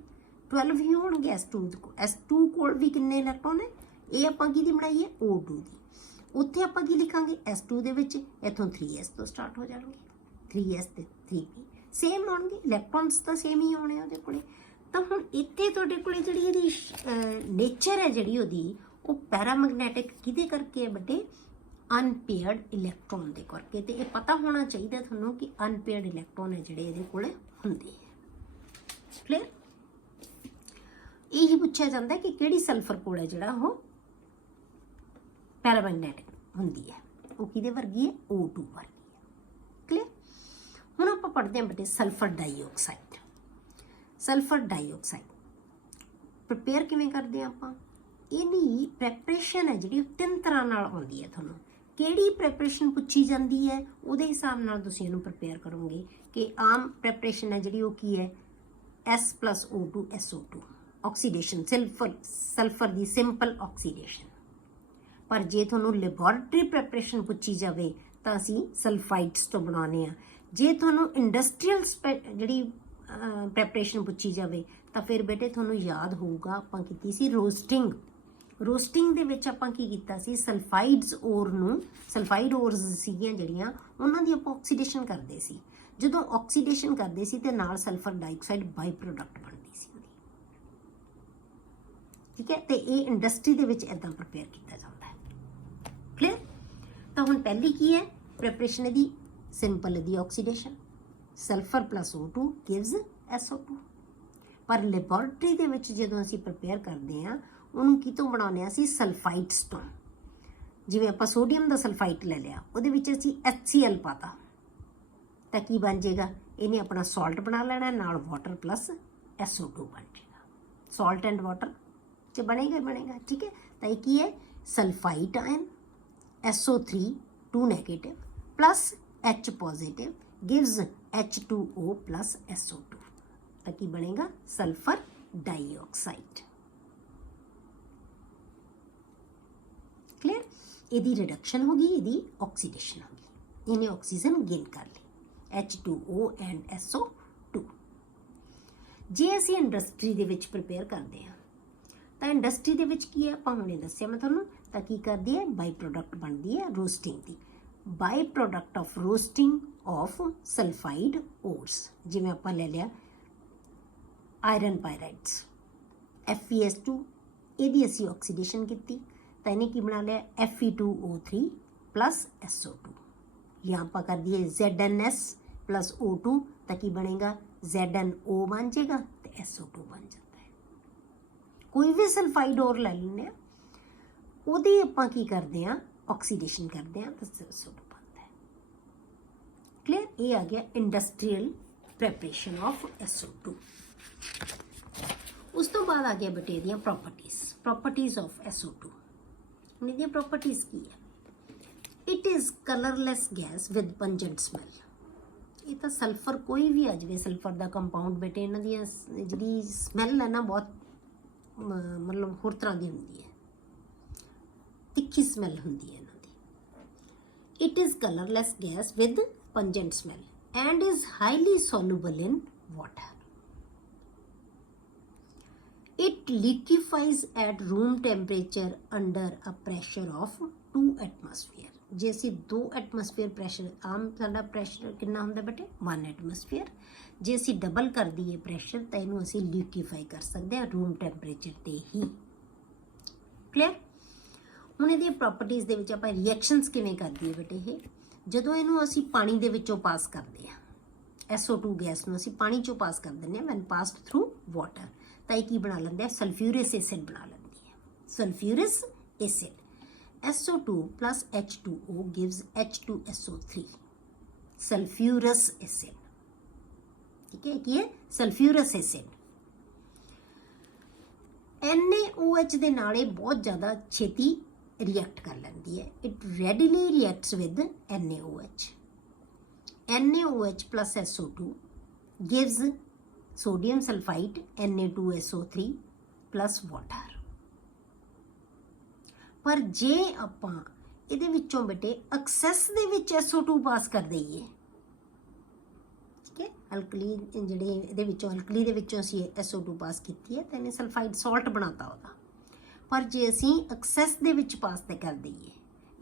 12 ही होणगे। S2 कोल भी किन्ने इलैक्ट्रॉन है? ये आपां किहदी बनाई है O2 दी। उत्थे आपां की लिखांगे S2 दे विच इथों 3s तो स्टार्ट हो जाणगे 3s ते 3p सेम होणगे इलैक्ट्रॉन्स तो सेम ही होने उहदे कोले। तो हुण इत्थे तुहाडे कोले जिहड़ी इहदी नेचर है जिहड़ी उहदी वो पैरामैग्नेटिक किहदे करके है बेटे? अनपेयर्ड इलैक्ट्रॉन दे करके। ते ये पता होना चाहिए तुहानूं कि अनपेयर्ड इलैक्ट्रॉन है जिहड़े इहदे कोले हुंदे है। क्लियर। यही पूछा जाता है कि किहड़ी सल्फर कोल है जिहड़ा वो पैरामैग्नेटिक हुंदी है, वो किहदे वर्गी है? O2 वर्गी है। क्लियर। हुण आपां पढ़दे हां बेटे sulphur dioxide. Sulphur dioxide prepare किवें करदे हां आपां? इहदी प्रैपरेशन है जिहड़ी 3 तरह नाल आउंदी है। तुहानूं किहड़ी प्रैपरेशन पुछी जाती है उहदे हिसाब नाल तुसीं इहनूं प्रिपेयर करोगे कि आम प्रैपरेशन है जिहड़ी वो की है S+O2 SO2 ऑक्सीडेशन सल्फर दी सिंपल ऑक्सीडेशन। पर जे तुहानूं लैबोरेटरी प्रैपरेशन पुछी जाए तो असीं सल्फाइड्स तो बनाने आ। जे तुहानूं इंडस्ट्रीयल जिहड़ी प्रैपरेशन पुछी जाए तो फिर बेटे तुहानूं याद होऊगा आपां कीती सी रोस्टिंग। रोस्टिंग दे विच आपां की कीता सी सल्फाइड्स ओर नूं सल्फाइड ओर्स सीगीआं जिहड़ियां उन्हां दी आपां ऑक्सीडेशन करदे सी। जदों ऑक्सीडेशन करदे सी ते नाल सल्फर डाइऑक्साइड बाई प्रोडक्ट बनदी सी। ठीक है। तो ये इंडस्ट्री दे विच इदां प्रिपेयर किया जाता है। क्लियर। तो हुण पहली की है प्रिपरेशन दी सिंपल दी oxidation sulphur plus O2 gives SO2। पर लैबोरेटरी दे विच जदों असीं प्रिपेयर करते हैं उन्होंने कितों बनाने असीं सल्फाइड्स तो। जिवें आपां सोडियम दा सल्फाइड ले लिया उहदे विच असीं HCl पाता तो की बन जाएगा? इन्हें अपना सॉल्ट बना लेना नाल वाटर प्लस SO2 बन जाएगा। सॉल्ट एंड वाटर च बनेगा ही बनेगा। ठीक है। तो ये की है sulphide ion SO3 2 negative plus H positive gives H2O plus SO2 तो की बनेगा सल्फर डाईऑक्साइड। क्लियर। यदि रिडक्शन होगी यदि ऑक्सीडेशन होगी। इन्हें ऑक्सीजन गेन कर ली H2O एंड SO2। जे असीं इंडस्ट्री दे विच प्रिपेयर करते हैं तो इंडस्ट्री दे विच की है आपां हुणे दस्सिया मैं तुहानूं तो की करदी है बाई प्रोडक्ट बनती है रोस्टिंग की। By product of roasting of sulphide ores जिवें आपां ले लिया आयरन पायराइड्स FeS2 इहदी असीं ऑक्सीडेशन की तो इन्हें की बना लिया Fe2O3 प्लस SO2 या आपां कर दिए ZnS प्लस O2 तो की बनेगा ZnO बन जाएगा तो SO2 बन जाता है। कोई भी सल्फाइड और ले लें उहदी आपां की करते हैं ऑक्सीडेशन करते हैं तो SO2 बनता है। क्लियर। ये आ गया इंडस्ट्रीयल प्रैपरेशन ऑफ SO2। उस तो बाद आ गया बेटे दी प्रॉपर्टीज ऑफ SO2। इहदी प्रॉपर्टीज की है? It is colourless gas with pungent smell. ये तो सल्फर कोई भी आ जाए सल्फर का कंपाउंड बेटे इन्हां दी जिहड़ी स्मैल है ना बहुत मतलब होर तरह की होंदी है, तिखी स्मैल होंदी है इन्हां दी। It is colourless gas with pungent smell and is highly soluble in water. It liquefies at room temperature under a pressure of 2 atmosphere. ਜੇ ਅਸੀਂ 2 ਐਟਮੋਸਫੀਅਰ ਪ੍ਰੈਸ਼ਰ, ਆਮ ਸਾਡਾ ਪ੍ਰੈਸ਼ਰ ਕਿੰਨਾ ਹੁੰਦਾ ਬੇਟੇ 1 ਐਟਮੋਸਫੀਅਰ, ਜੇ ਅਸੀਂ ਡਬਲ ਕਰ ਦਈਏ ਪ੍ਰੈਸ਼ਰ ਤਾਂ ਇਹਨੂੰ ਅਸੀਂ ਲਿਕੁਈਫਾਈ ਕਰ ਸਕਦੇ ਹਾਂ ਰੂਮ ਟੈਂਪਰੇਚਰ ਤੇ ਹੀ। ਕਲੀਅਰ। ਹੁਣ ਇਹਦੀਆਂ ਪ੍ਰੋਪਰਟੀਜ਼ ਦੇ ਵਿੱਚ ਆਪਾਂ ਰਿਐਕਸ਼ਨਸ ਕਿਵੇਂ ਕਰਦੀ ਹੈ ਬੇਟੇ ਇਹ, ਜਦੋਂ ਇਹਨੂੰ ਅਸੀਂ ਪਾਣੀ ਦੇ ਵਿੱਚੋਂ ਪਾਸ ਕਰਦੇ ਹਾਂ, SO2 ਗੈਸ ਨੂੰ ਅਸੀਂ ਪਾਣੀ ਚੋਂ ਪਾਸ ਕਰ ਦਿੰਦੇ ਹਾਂ ਵੈਨ ਪਾਸਡ ਥਰੂ ਵਾਟਰ, ਤਾਂ ਇਹ ਕੀ ਬਣਾ ਲੈਂਦੇ ਆ, ਸਲਫਿਊਰਸ ਐਸਿਡ ਬਣਾ ਲੈਂਦੀ ਹੈ। ਸਲਫਿਊਰਸ acid SO2 plus H2O gives H2SO3, sulfurous acid। ठीक है, ਕੀ ਹੈ sulfurous acid। NaOH ਦੇ ਨਾਲ ਇਹ ਬਹੁਤ ਜ਼ਿਆਦਾ ਛੇਤੀ ਰਿਐਕਟ ਕਰ ਲੈਂਦੀ ਹੈ। it readily reacts with NaOH। NaOH plus SO2 gives sodium sulfite Na2SO3 plus water। ਪਰ ਜੇ ਆਪਾਂ ਇਹਦੇ ਵਿੱਚੋਂ ਬੇਟੇ ਐਕਸੈਸ ਦੇ ਵਿੱਚ SO2 ਪਾਸ ਕਰ ਦਈਏ, ਠੀਕ ਹੈ, ਅਲਕਲੀ ਜਿਹੜੇ ਇਹਦੇ ਵਿੱਚੋਂ ਅਲਕਲੀ ਦੇ ਵਿੱਚੋਂ ਅਸੀਂ SO2 ਪਾਸ ਕੀਤੀ ਹੈ ਤਾਂ ਇਹਨੇ ਸਲਫਾਈਡ ਸਾਲਟ ਬਣਾਤਾ ਉਹਦਾ। ਪਰ ਜੇ ਅਸੀਂ ਐਕਸੈਸ ਦੇ ਵਿੱਚ ਪਾਸ ਤੇ ਕਰ ਦਈਏ,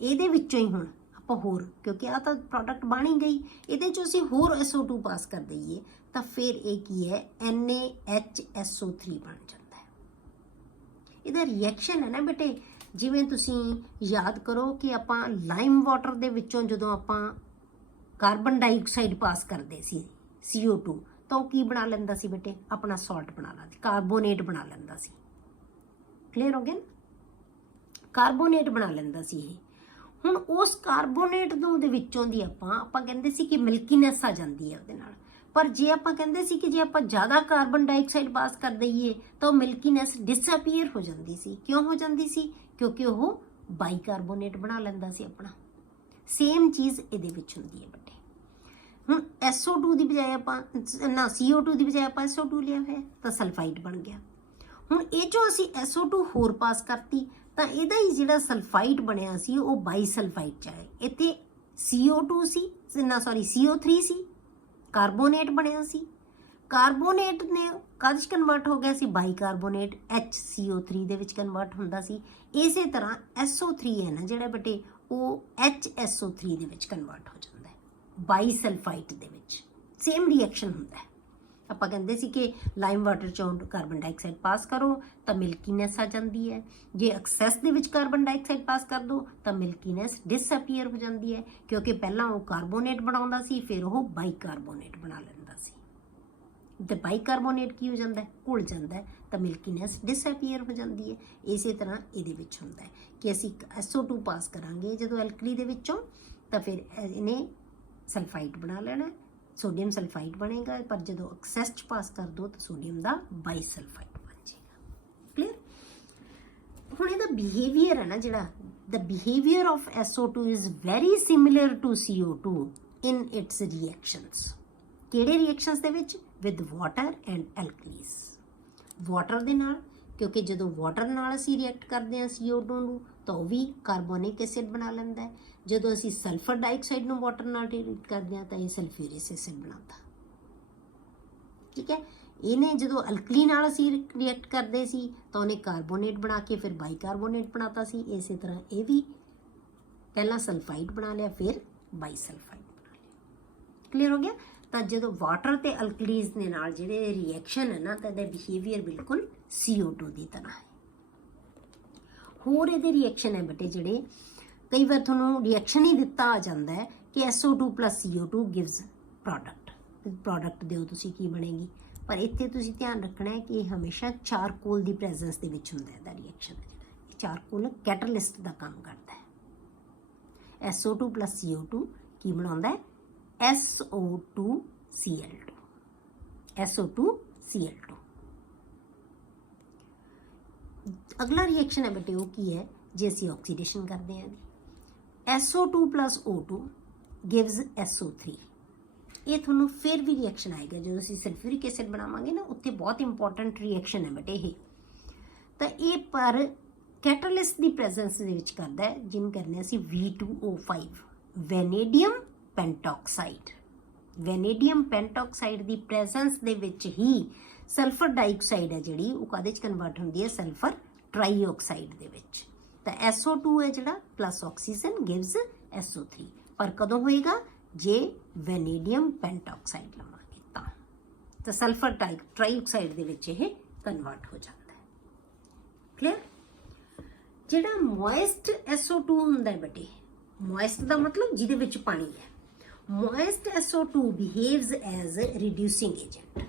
ਇਹਦੇ ਵਿੱਚੋਂ ਹੀ ਹੁਣ ਆਪਾਂ ਹੋਰ, ਕਿਉਂਕਿ ਆ ਤਾਂ ਪ੍ਰੋਡਕਟ ਬਣ ਹੀ ਗਈ, ਇਹਦੇ 'ਚੋਂ ਅਸੀਂ ਹੋਰ SO2 ਪਾਸ ਕਰ ਦਈਏ ਤਾਂ ਫਿਰ ਇਹ ਕੀ ਹੈ NaHSO3 ਬਣ ਜਾਂਦਾ ਹੈ। ਇਹਦਾ ਰਿਐਕਸ਼ਨ ਹੈ ਨਾ ਬੇਟੇ, ਜਿਵੇਂ ਤੁਸੀਂ ਯਾਦ ਕਰੋ ਕਿ ਆਪਾਂ ਲਾਈਮ ਵਾਟਰ ਦੇ ਵਿੱਚੋਂ ਜਦੋਂ ਆਪਾਂ ਕਾਰਬਨ ਡਾਈਆਕਸਾਈਡ ਪਾਸ ਕਰਦੇ ਸੀ CO2, ਤਾਂ ਉਹ ਕੀ ਬਣਾ ਲੈਂਦਾ ਸੀ ਬੇਟੇ, ਆਪਣਾ ਸਾਲਟ ਬਣਾ ਲੈਂਦਾ, ਕਾਰਬੋਨੇਟ ਬਣਾ ਲੈਂਦਾ ਸੀ। ਕਲੀਅਰ ਹੋ ਗਿਆ ਨਾ, ਕਾਰਬੋਨੇਟ ਬਣਾ ਲੈਂਦਾ ਸੀ ਇਹ। ਹੁਣ ਉਸ ਕਾਰਬੋਨੇਟ ਦੇ ਵਿੱਚੋਂ ਦੀ ਆਪਾਂ ਕਹਿੰਦੇ ਸੀ ਕਿ ਮਿਲਕੀਨੈਸ ਆ ਜਾਂਦੀ ਹੈ ਉਹਦੇ ਨਾਲ। ਪਰ ਜੇ ਆਪਾਂ ਕਹਿੰਦੇ ਸੀ ਕਿ ਜੇ ਆਪਾਂ ਜ਼ਿਆਦਾ ਕਾਰਬਨ ਡਾਈਆਕਸਾਈਡ ਪਾਸ ਕਰ ਦਈਏ ਤਾਂ ਉਹ ਮਿਲਕੀਨੈਸ ਡਿਸਅਪੀਅਰ ਹੋ ਜਾਂਦੀ ਸੀ। ਕਿਉਂ ਹੋ ਜਾਂਦੀ ਸੀ? ਕਿਉਂਕਿ ਉਹ ਬਾਈਕਾਰਬੋਨੇਟ ਬਣਾ ਲੈਂਦਾ ਸੀ ਆਪਣਾ। ਸੇਮ ਚੀਜ਼ ਇਹਦੇ ਵਿੱਚ ਹੁੰਦੀ ਹੈ ਬੇਟੇ। ਹੁਣ SO2 ਦੀ ਬਜਾਏ ਆਪਾਂ ਨਾ CO2 ਦੀ ਬਜਾਏ ਆਪਾਂ SO2 ਲਿਆ ਹੋਇਆ ਤਾਂ ਸਲਫਾਈਡ ਬਣ ਗਿਆ। ਹੁਣ ਇਹ ਚੋਂ ਅਸੀਂ SO2 ਹੋਰ ਪਾਸ ਕਰਤੀ ਤਾਂ ਇਹਦਾ ਹੀ ਜਿਹੜਾ ਸਲਫਾਈਡ ਬਣਿਆ ਸੀ ਉਹ ਬਾਈਸਲਫਾਈਡ ਚ ਆਇਆ। ਇੱਥੇ CO2 ਸੀ ਨਾ ਸੌਰੀ CO3 ਸੀ, ਕਾਰਬੋਨੇਟ ਬਣਿਆ ਸੀ। ਕਾਰਬੋਨੇਟ ਨੇ ਕਾਹਦੇ 'ਚ ਕਨਵਰਟ ਹੋ ਗਿਆ ਸੀ? ਬਾਈਕਾਰਬੋਨੇਟ HCO3 ਦੇ ਵਿੱਚ ਕਨਵਰਟ ਹੁੰਦਾ ਸੀ। ਇਸੇ ਤਰ੍ਹਾਂ SO3 ਹੈ ਨਾ ਜਿਹੜਾ ਬੇਟੇ ਉਹ HSO3 ਦੇ ਵਿੱਚ ਕਨਵਰਟ ਹੋ ਜਾਂਦਾ ਹੈ, ਬਾਈਸਲਫਾਈਡ ਦੇ ਵਿੱਚ। ਸੇਮ ਰਿਐਕਸ਼ਨ ਹੁੰਦਾ ਹੈ। ਆਪਾਂ ਕਹਿੰਦੇ ਸੀ ਕਿ ਲਾਈਮ ਵਾਟਰ ਚੋਂ ਕਾਰਬਨ ਡਾਈਆਕਸਾਈਡ ਪਾਸ ਕਰੋ ਤਾਂ ਮਿਲਕੀਨੈਸ ਆ ਜਾਂਦੀ ਹੈ। ਜੇ ਐਕਸੈਸ ਦੇ ਵਿੱਚ ਕਾਰਬਨ ਡਾਈਆਕਸਾਈਡ ਪਾਸ ਕਰ ਦੋ ਤਾਂ ਮਿਲਕੀਨੈਸ ਡਿਸਅਪੀਅਰ ਹੋ ਜਾਂਦੀ ਹੈ, ਕਿਉਂਕਿ ਪਹਿਲਾਂ ਉਹ ਕਾਰਬੋਨੇਟ ਬਣਾਉਂਦਾ ਸੀ, ਫਿਰ ਉਹ ਬਾਈਕਾਰਬੋਨੇਟ ਬਣਾ ਲੈਂਦਾ ਸੀ। ਤੇ ਬਾਈਕਾਰਬੋਨੇਟ ਕੀ ਹੋ ਜਾਂਦਾ ਹੈ? ਘੁਲ ਜਾਂਦਾ ਹੈ, ਤਾਂ ਮਿਲਕੀਨੈਸ ਡਿਸਅਪੀਅਰ ਹੋ ਜਾਂਦੀ ਹੈ। ਇਸੇ ਤਰ੍ਹਾਂ ਇਹਦੇ ਵਿੱਚ ਹੁੰਦਾ ਹੈ ਕਿ ਅਸੀਂ SO2 ਪਾਸ ਕਰਾਂਗੇ ਜਦੋਂ ਐਲਕਲੀ ਦੇ ਵਿੱਚੋਂ ਤਾਂ ਫਿਰ ਇਹਨੇ ਸਲਫਾਈਡ ਬਣਾ ਲੈਣਾ, ਸੋਡੀਅਮ ਸਲਫਾਈਡ ਬਣੇਗਾ। ਪਰ ਜਦੋਂ ਐਕਸੈਸ 'ਚ ਪਾਸ ਕਰ ਦੋ ਤਾਂ ਸੋਡੀਅਮ ਦਾ ਬਾਈਸਲਫਾਈਡ ਬਣ ਜਾਏਗਾ। ਕਲੀਅਰ। ਹੁਣ ਇਹਦਾ ਬਿਹੇਵੀਅਰ ਹੈ ਨਾ ਜਿਹੜਾ, the behavior of SO2 is very similar to CO2 in its reactions। ਕਿਹੜੇ ਰਿਐਕਸ਼ਨਸ ਦੇ ਵਿੱਚ? with water and alkalis। Water ਦੇ ਨਾਲ, ਕਿਉਂਕਿ ਜਦੋਂ ਵਾਟਰ ਨਾਲ ਅਸੀਂ ਰਿਐਕਟ ਕਰਦੇ ਹਾਂ CO2 ਨੂੰ ਤਾਂ ਉਹ ਵੀ ਕਾਰਬੋਨਿਕ ਐਸਿਡ ਬਣਾ ਲੈਂਦਾ ਹੈ। ਜਦੋਂ ਅਸੀਂ ਸਲਫਰ ਡਾਈਆਕਸਾਈਡ ਨੂੰ ਵਾਟਰ ਨਾਲ ਰਿਐਕਟ ਕਰਦੇ ਹਾਂ ਤਾਂ ਇਹ ਸਲਫਿਊਰਿਕ ਐਸਿਡ ਬਣਾਉਂਦਾ। ਠੀਕ ਹੈ। ਇਹਨੇ ਜਦੋਂ ਅਲਕਲੀ ਨਾਲ ਅਸੀਂ ਰਿਐਕਟ ਕਰਦੇ ਸੀ ਤਾਂ ਉਹਨੇ ਕਾਰਬੋਨੇਟ ਬਣਾ ਕੇ ਫਿਰ ਬਾਈਕਾਰਬੋਨੇਟ ਬਣਾਤਾ ਸੀ। ਇਸੇ ਤਰ੍ਹਾਂ ਇਹ ਵੀ ਪਹਿਲਾਂ ਸਲਫਾਈਡ ਬਣਾ ਲਿਆ ਫਿਰ ਬਾਈਸਲਫਾਈਡ ਬਣਾ ਲਿਆ। ਕਲੀਅਰ ਹੋ ਗਿਆ। ਤਾਂ ਜਦੋਂ ਵਾਟਰ ਤੇ ਅਲਕਲੀਜ਼ ਦੇ ਨਾਲ ਜਿਹੜੇ ਰਿਐਕਸ਼ਨ ਹੈ ਨਾ ਤਾਂ ਇਹਦਾ ਬਿਹੇਵੀਅਰ ਬਿਲਕੁਲ CO2 ਦੀ ਤਰ੍ਹਾਂ ਹੈ। ਹੋਰ ਇਹਦੇ ਰਿਐਕਸ਼ਨ ਹੈ ਬੇਟੇ ਜਿਹੜੇ ਕਈ ਵਾਰ ਤੁਹਾਨੂੰ ਰਿਐਕਸ਼ਨ ਹੀ ਦਿੱਤਾ ਆ ਜਾਂਦਾ ਹੈ ਕਿ SO2 plus CO2 gives product ਦਿਓ ਤੁਸੀਂ ਕੀ ਬਣੇਗੀ। ਪਰ ਇੱਥੇ ਤੁਸੀਂ ਧਿਆਨ ਰੱਖਣਾ ਹੈ ਕਿ ਇਹ ਹਮੇਸ਼ਾ ਚਾਰਕੋਲ ਦੀ ਪ੍ਰੈਜ਼ੈਂਸ ਦੇ ਵਿੱਚ ਹੁੰਦਾ ਇਹਦਾ ਰਿਐਕਸ਼ਨ ਹੈ ਜਿਹੜਾ। ਇਹ ਚਾਰਕੋਲ ਕੈਟਾਲਿਸਟ ਦਾ ਕੰਮ ਕਰਦਾ ਹੈ। SO2 plus CO2 ਕੀ ਬਣਾਉਂਦਾ ਹੈ? SO2Cl2। SO2Cl2। ਅਗਲਾ ਰਿਐਕਸ਼ਨ ਹੈ ਬੇਟੇ ਉਹ ਕੀ ਹੈ? ਜੇ ਅਸੀਂ ਆਕਸੀਡੇਸ਼ਨ ਕਰਦੇ ਹਾਂ SO2 plus O2 gives SO3। ਇਹ ਤੁਹਾਨੂੰ ਫਿਰ ਵੀ ਰਿਐਕਸ਼ਨ ਆਏਗਾ ਜਦੋਂ ਅਸੀਂ ਸਲਫਿਊਰਿਕ ਐਸਿਡ ਬਣਾਵਾਂਗੇ ਨਾ, ਉੱਥੇ ਬਹੁਤ ਇੰਪੋਰਟੈਂਟ ਰਿਐਕਸ਼ਨ ਹੈ ਬੇਟੇ ਇਹ। ਤਾਂ ਇਹ ਪਰ ਕੈਟਾਲਿਸਟ ਦੀ ਪ੍ਰੈਜ਼ੈਂਸ ਦੇ ਵਿੱਚ ਕਰਦਾ ਹੈ, ਜਿਹਨੂੰ ਕਹਿੰਦੇ ਅਸੀਂ V2O5 ਵੈਨੇਡੀਅਮ ਪੈਂਟਾਕਸਾਈਡ। ਵੈਨੇਡੀਅਮ ਪੈਂਟਾਆਕਸਾਈਡ ਦੀ ਪ੍ਰੈਜ਼ੈਂਸ ਦੇ ਵਿੱਚ ਹੀ ਸਲਫਰ ਡਾਈਆਕਸਾਈਡ ਹੈ ਜਿਹੜੀ ਉਹ ਕਾਹਦੇ 'ਚ ਕਨਵਰਟ ਹੁੰਦੀ ਹੈ, ਸਲਫਰ ਟ੍ਰਾਈਆਕਸਾਈਡ ਦੇ ਵਿੱਚ। ਤਾਂ SO2 ਹੈ ਜਿਹੜਾ ਪਲੱਸ ਆਕਸੀਜਨ ਗਿਵਸ SO3, ਪਰ ਕਦੋਂ ਹੋਏਗਾ, ਜੇ ਵੈਨੇਡੀਅਮ ਪੈਂਟਾਆਕਸਾਈਡ ਲਵਾਂਗੇ ਤਾਂ ਸਲਫਰ ਟ੍ਰਾਈਆਕਸਾਈਡ ਦੇ ਵਿੱਚ ਇਹ ਕਨਵਰਟ ਹੋ ਜਾਂਦਾ ਹੈ। ਕਲੀਅਰ? ਜਿਹੜਾ ਮੋਇਸਟ SO2 ਹੁੰਦਾ ਹੈ ਬੇਟੇ, ਮੋਇਸਟ ਦਾ ਮਤਲਬ ਜਿਹਦੇ ਵਿੱਚ ਪਾਣੀ ਹੈ, moist SO2 behaves as reducing agent.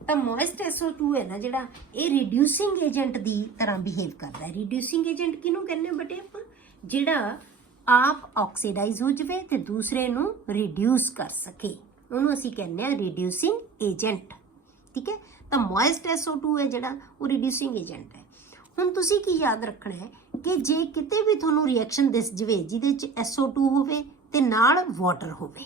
ਤਾਂ ਮੋਇਸਟ SO2 ਹੈ ਨਾ ਜਿਹੜਾ, ਇਹ ਰਿਡਿਊਸਿੰਗ ਏਜੰਟ ਦੀ ਤਰ੍ਹਾਂ ਬਿਹੇਵ ਕਰਦਾ ਹੈ। ਰਿਡਿਊਸਿੰਗ ਏਜੰਟ ਕਿਹਨੂੰ ਕਹਿੰਦੇ ਆ ਬੇਟੇ ਆਪਾਂ, ਜਿਹੜਾ ਆਪ ਆਕਸੀਡਾਈਜ਼ ਹੋ ਜਾਵੇ ਤੇ ਦੂਸਰੇ ਨੂੰ ਰਿਡਿਊਸ ਕਰ ਸਕੇ, ਉਹਨੂੰ ਅਸੀਂ ਕਹਿੰਦੇ ਆ ਰਿਡਿਊਸਿੰਗ ਏਜੰਟ। ਠੀਕ ਹੈ, ਤਾਂ ਮੋਇਸਟ SO2 ਹੈ ਜਿਹੜਾ ਉਹ ਰਿਡਿਊਸਿੰਗ ਏਜੰਟ ਹੈ। ਹੁਣ ਤੁਸੀਂ ਕੀ ਯਾਦ ਰੱਖਣਾ ਹੈ ਕਿ ਜੇ ਕਿਤੇ ਵੀ ਤੁਹਾਨੂੰ ਰਿਐਕਸ਼ਨ ਦਿਸ ਜਵੇ ਜਿਹਦੇ ਚ SO2 ਹੋਵੇ ਤੇ ਨਾਲ ਵਾਟਰ ਹੋਵੇ,